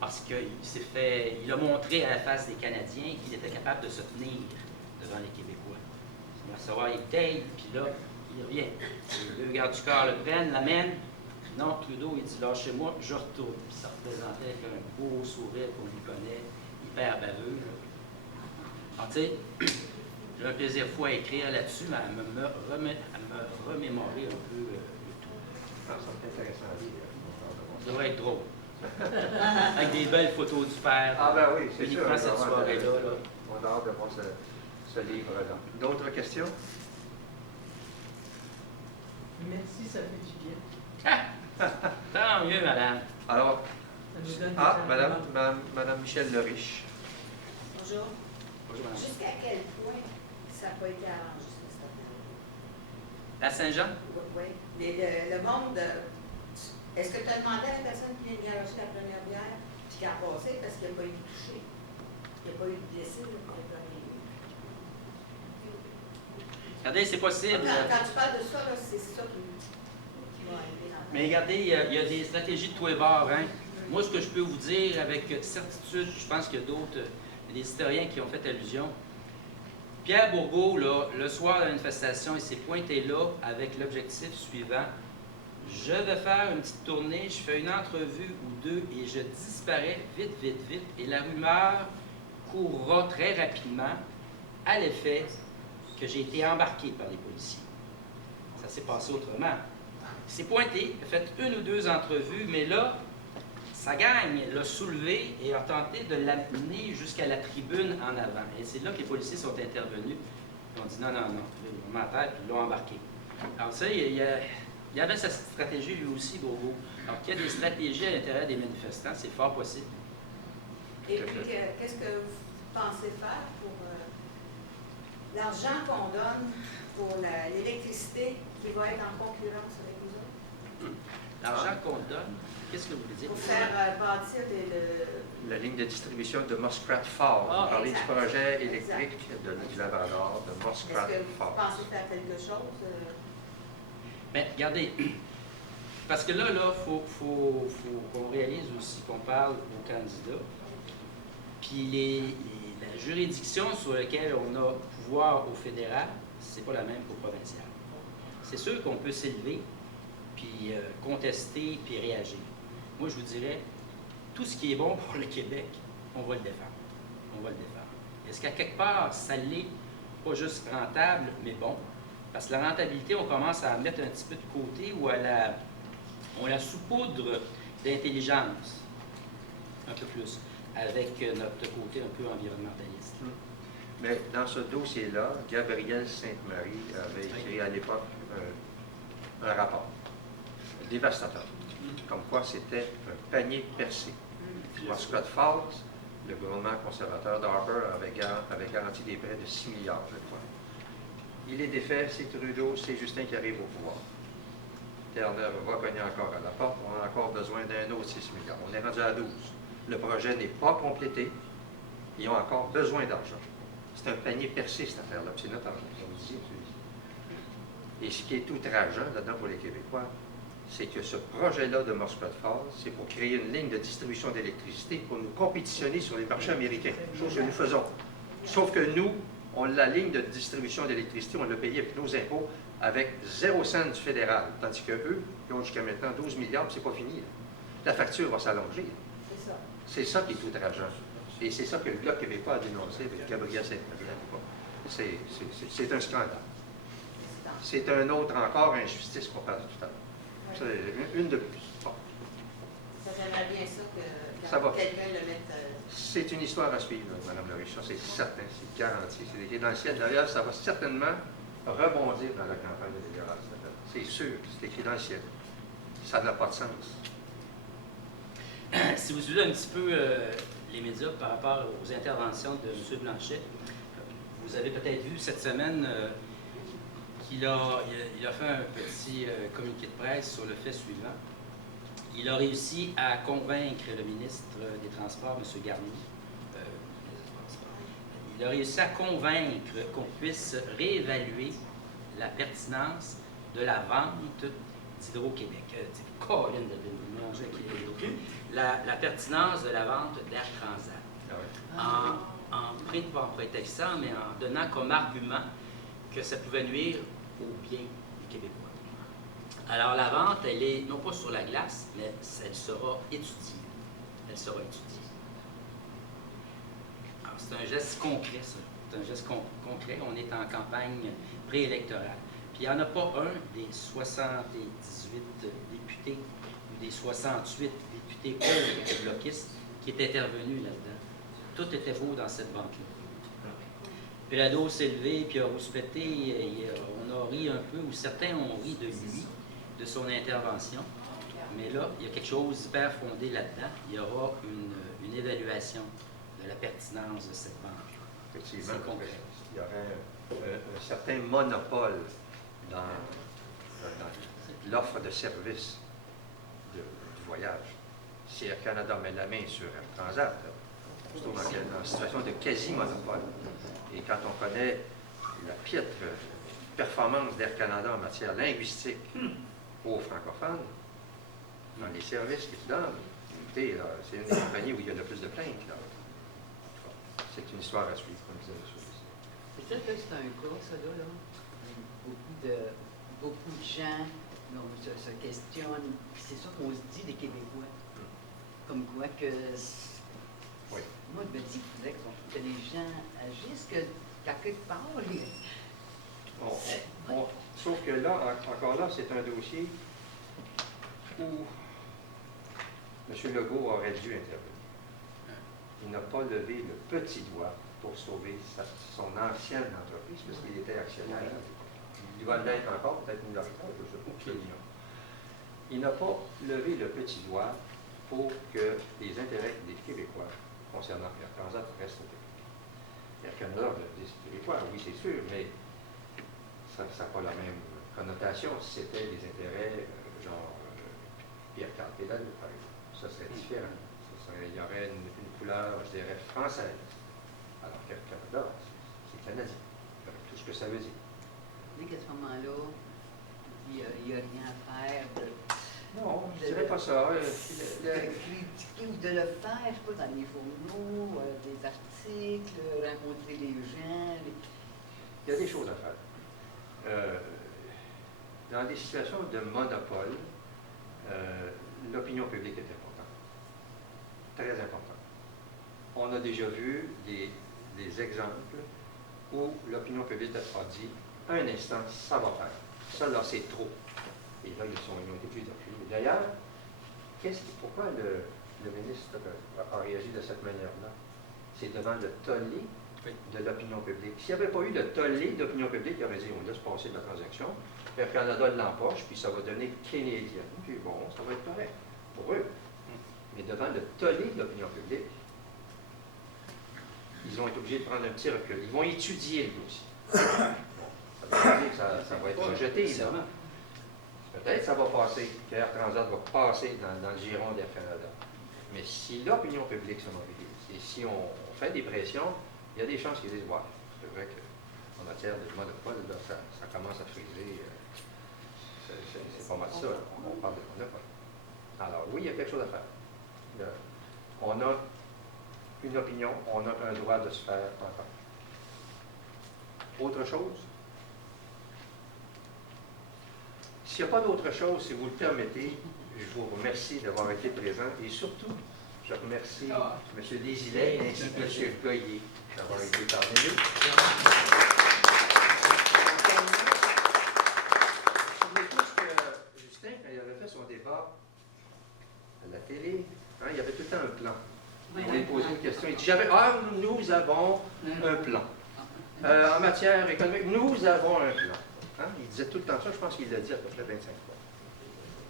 Parce qu'il a montré à la face des Canadiens qu'il était capable de se tenir devant les Québécois. Il va recevoir les bouteilles, puis là, il revient. Les 2 gardes du corps le prennent, l'amènent. Non, Trudeau, il dit « Lâchez-moi, je retourne ». Puis ça représentait avec un beau sourire qu'on lui connaît, hyper baveux. Alors, tu sais, j'ai un plaisir fou à écrire là-dessus, mais à me remémorer un peu le tout. Ça serait intéressant à lire. Ça devrait être drôle. Avec des belles photos du père. Ah ben oui, c'est sûr. Uniquement cette soirée-là. On a hâte de voir ce livre-là. D'autres questions? Merci, ça fait du bien. Tant mieux, madame. Alors, Ça nous donne des Madame Michel Leriche. Bonjour. Bonjour, madame. Jusqu'à quel point ça n'a pas été arrangé, cette affaire? La Saint-Jean? Oui. Mais le monde, est-ce que tu as demandé à la personne qui vient de garocher la première bière, puis qui a passé parce qu'il n'a pas été touché? Il n'y a pas eu de blessé, il n'y a pas rien eu. Regardez, c'est possible. Quand tu parles de ça, là, c'est ça qui va arriver dans la Mais regardez, il y a des stratégies de tous les bords. Hein? Moi, ce que je peux vous dire avec certitude, je pense qu'il y a d'autres, des historiens qui ont fait allusion. Pierre Bourgault, là, le soir de la manifestation, il s'est pointé là avec l'objectif suivant. Je vais faire une petite tournée, je fais une entrevue ou 2 et je disparais vite. Et la rumeur courra très rapidement à l'effet que j'ai été embarqué par les policiers. Ça s'est passé autrement. Il s'est pointé, il a fait 1 ou 2 entrevues, mais là, sa gang l'a soulevé et a tenté de l'amener jusqu'à la tribune en avant. Et c'est là que les policiers sont intervenus. Ils ont dit non, il va à terre, puis ils l'ont embarqué. Alors ça, il y avait sa stratégie lui aussi, Bourgault. Alors qu'il y a des stratégies à l'intérieur des manifestants, c'est fort possible. Et puis, qu'est-ce que vous pensez faire pour l'argent qu'on donne pour l'électricité qui va être en concurrence avec nous autres? L'argent qu'on donne, qu'est-ce que vous voulez dire? Pour faire bâtir La ligne de distribution de Muskrat Falls. Ah, On parlait du exact. projet Exact. électrique du Labrador, de Muskrat Est-ce que vous Falls. pensez faire quelque chose? Mais regardez, Parce que là, faut qu'on réalise aussi qu'on parle aux candidats. Puis la juridiction sur laquelle on a pouvoir au fédéral, c'est pas la même qu'au provincial. C'est sûr qu'on peut s'élever, puis contester, puis réagir. Moi, je vous dirais, tout ce qui est bon pour le Québec, on va le défendre. On va le défendre. Est-ce qu'à quelque part, ça l'est, pas juste rentable, mais bon? Parce que la rentabilité, on commence à la mettre un petit peu de côté ou on la saupoudre d'intelligence, un peu plus, avec notre côté un peu environnementaliste. Mais dans ce dossier-là, Gabriel Sainte-Marie avait écrit à l'époque un rapport dévastateur, comme quoi c'était un panier percé. À Scott Falls, le gouvernement conservateur d'Harper avait garanti des prêts de 6 milliards, je crois. Il est défait, c'est Trudeau, c'est Justin qui arrive au pouvoir. Terre-Neuve recogné encore à la porte, on a encore besoin d'un autre 6 milliards. On est rendu à 12. Le projet n'est pas complété, ils ont encore besoin d'argent. C'est un panier percé, cette affaire-là, c'est notre argent, comme vous disiez. Et ce qui est outrageant là-dedans pour les Québécois, c'est que ce projet-là de Mosport Falls, c'est pour créer une ligne de distribution d'électricité pour nous compétitionner sur les marchés américains, chose que nous faisons. Sauf que nous, la ligne de distribution d'électricité, on l'a payé avec nos impôts avec 0 cent du fédéral, tandis qu'eux, ils ont jusqu'à maintenant 12 milliards, puis c'est pas fini. Là. La facture va s'allonger. C'est ça. C'est ça qui est outrageant. Et c'est ça que le Bloc québécois a dénoncé avec Gabriel Sainte-Marie. C'est un scandale. C'est un autre encore injustice qu'on parle tout à l'heure. C'est une de plus. Bon. Ça j'aimerais bien ça que Ça va. quelqu'un le mette... C'est une histoire à suivre, Mme Le Richard, c'est certain, c'est garanti. C'est écrit dans le ciel. D'ailleurs, ça va certainement rebondir dans la campagne de libération. C'est sûr, c'est écrit dans le ciel. Ça n'a pas de sens. Si vous suivez un petit peu les médias par rapport aux interventions de M. Blanchet, vous avez peut-être vu cette semaine qu'il a fait un petit communiqué de presse sur le fait suivant. Il a réussi à convaincre le ministre des Transports, M. Garnier. Il a réussi à convaincre qu'on puisse réévaluer la pertinence de la vente d'Hydro-Québec. La pertinence de la vente d'Air Transat. En prétextant, mais en donnant comme argument que ça pouvait nuire au bien du Québécois. Alors la vente, elle est non pas sur la glace, mais elle sera étudiée. Elle sera étudiée. Alors c'est un geste concret, ça. C'est un geste concret. On est en campagne préélectorale. Puis il n'y en a pas un des 78 députés ou des 68 députés contre bloquistes qui est intervenu là-dedans. Tout était faux dans cette vente-là. Puis la dose s'est levée, puis a rouspété, on a ri un peu, ou certains ont ri de lui, de son intervention. Mais là, il y a quelque chose d'hyper fondé là-dedans. Il y aura une évaluation de la pertinence de cette vente. Effectivement, il y aurait un certain monopole dans l'offre de service du voyage. Si Air Canada met la main sur Air Transat, on se trouve dans une situation de quasi-monopole. Et quand on connaît la piètre performance d'Air Canada en matière linguistique aux francophones, dans les services qu'ils donnent, écoutez, c'est une des compagnies où il y a le plus de plaintes. Là. C'est une histoire à suivre, comme disait M. Peut-être que c'est un cas, ça, là. Beaucoup de gens se questionnent. C'est ça qu'on se dit des Québécois. Comme quoi que... Oui. Moi, je me dis qu'il faudrait que les gens agissent, qu'à quelque part, sauf que là, encore là, c'est un dossier où M. Legault aurait dû intervenir. Il n'a pas levé le petit doigt pour sauver son ancienne entreprise, parce qu'il était actionnaire. Il va l'être encore, peut-être nous l'avons, je ne sais pas qui l'ignore. Il n'a pas levé le petit doigt pour que les intérêts des Québécois concernant Air Transat restent au Québec. Air Canada, des Québécois, oui, c'est sûr, mais ça n'a pas la même connotation si c'était les intérêts genre Pierre-Carl Pédalo, par exemple. Ça serait différent. Il y aurait une couleur, je dirais, française. Alors qu'Air Canada, c'est canadien, avec tout ce que ça veut dire. Vous dites qu'à ce moment-là, il n'y a rien à faire. Non, pas ça. De critiquer ou de le faire, je sais pas, dans les journaux, des articles, rencontrer les gens. Il y a des choses à faire. Dans des situations de monopole, l'opinion publique est importante. Très importante. On a déjà vu des exemples où l'opinion publique a dit un instant, ça va faire. Ça, là, c'est trop. Et là, ils ont été plus d'appuis. D'ailleurs, pourquoi le ministre a réagi de cette manière-là? C'est devant le tollé de l'opinion publique. S'il n'y avait pas eu le tollé de l'opinion publique, il aurait dit on laisse passer la transaction, Air Canada l'empoche, puis ça va donner canadien. Puis bon, ça va être correct pour eux. Mais devant le tollé de l'opinion publique, ils ont été obligés de prendre un petit recul. Ils vont étudier le dossier. Bon, ça veut dire que ça va être rejeté, évidemment. Peut-être que ça va passer, qu'Air Transat va passer dans le giron d'Air Canada. Mais si l'opinion publique se mobilise, et si on fait des pressions, il y a des chances qu'ils disent ouais, c'est vrai qu'en matière de monopole, là, ça commence à friser. C'est pas mal ça. On parle de monopole. Alors, oui, il y a quelque chose à faire. On a une opinion, on a un droit de se faire entendre. Autre chose? S'il n'y a pas d'autre chose, si vous le permettez, je vous remercie d'avoir été présent et surtout, je remercie M. Desilets ainsi que M. Goyer d'avoir été parmi nous. Souvenez tous que Justin, quand il avait fait son débat à la télé, il y avait tout le temps un plan. On lui posait une question, il dit nous avons un plan. En matière économique, nous avons un plan. Il disait tout le temps ça, je pense qu'il l'a dit à peu près 25 fois.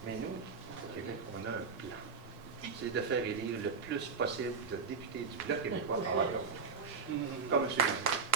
Mais nous, au Québec, on a un plan. C'est de faire élire le plus possible de députés du Bloc québécois par la gauche, comme M. Lisée.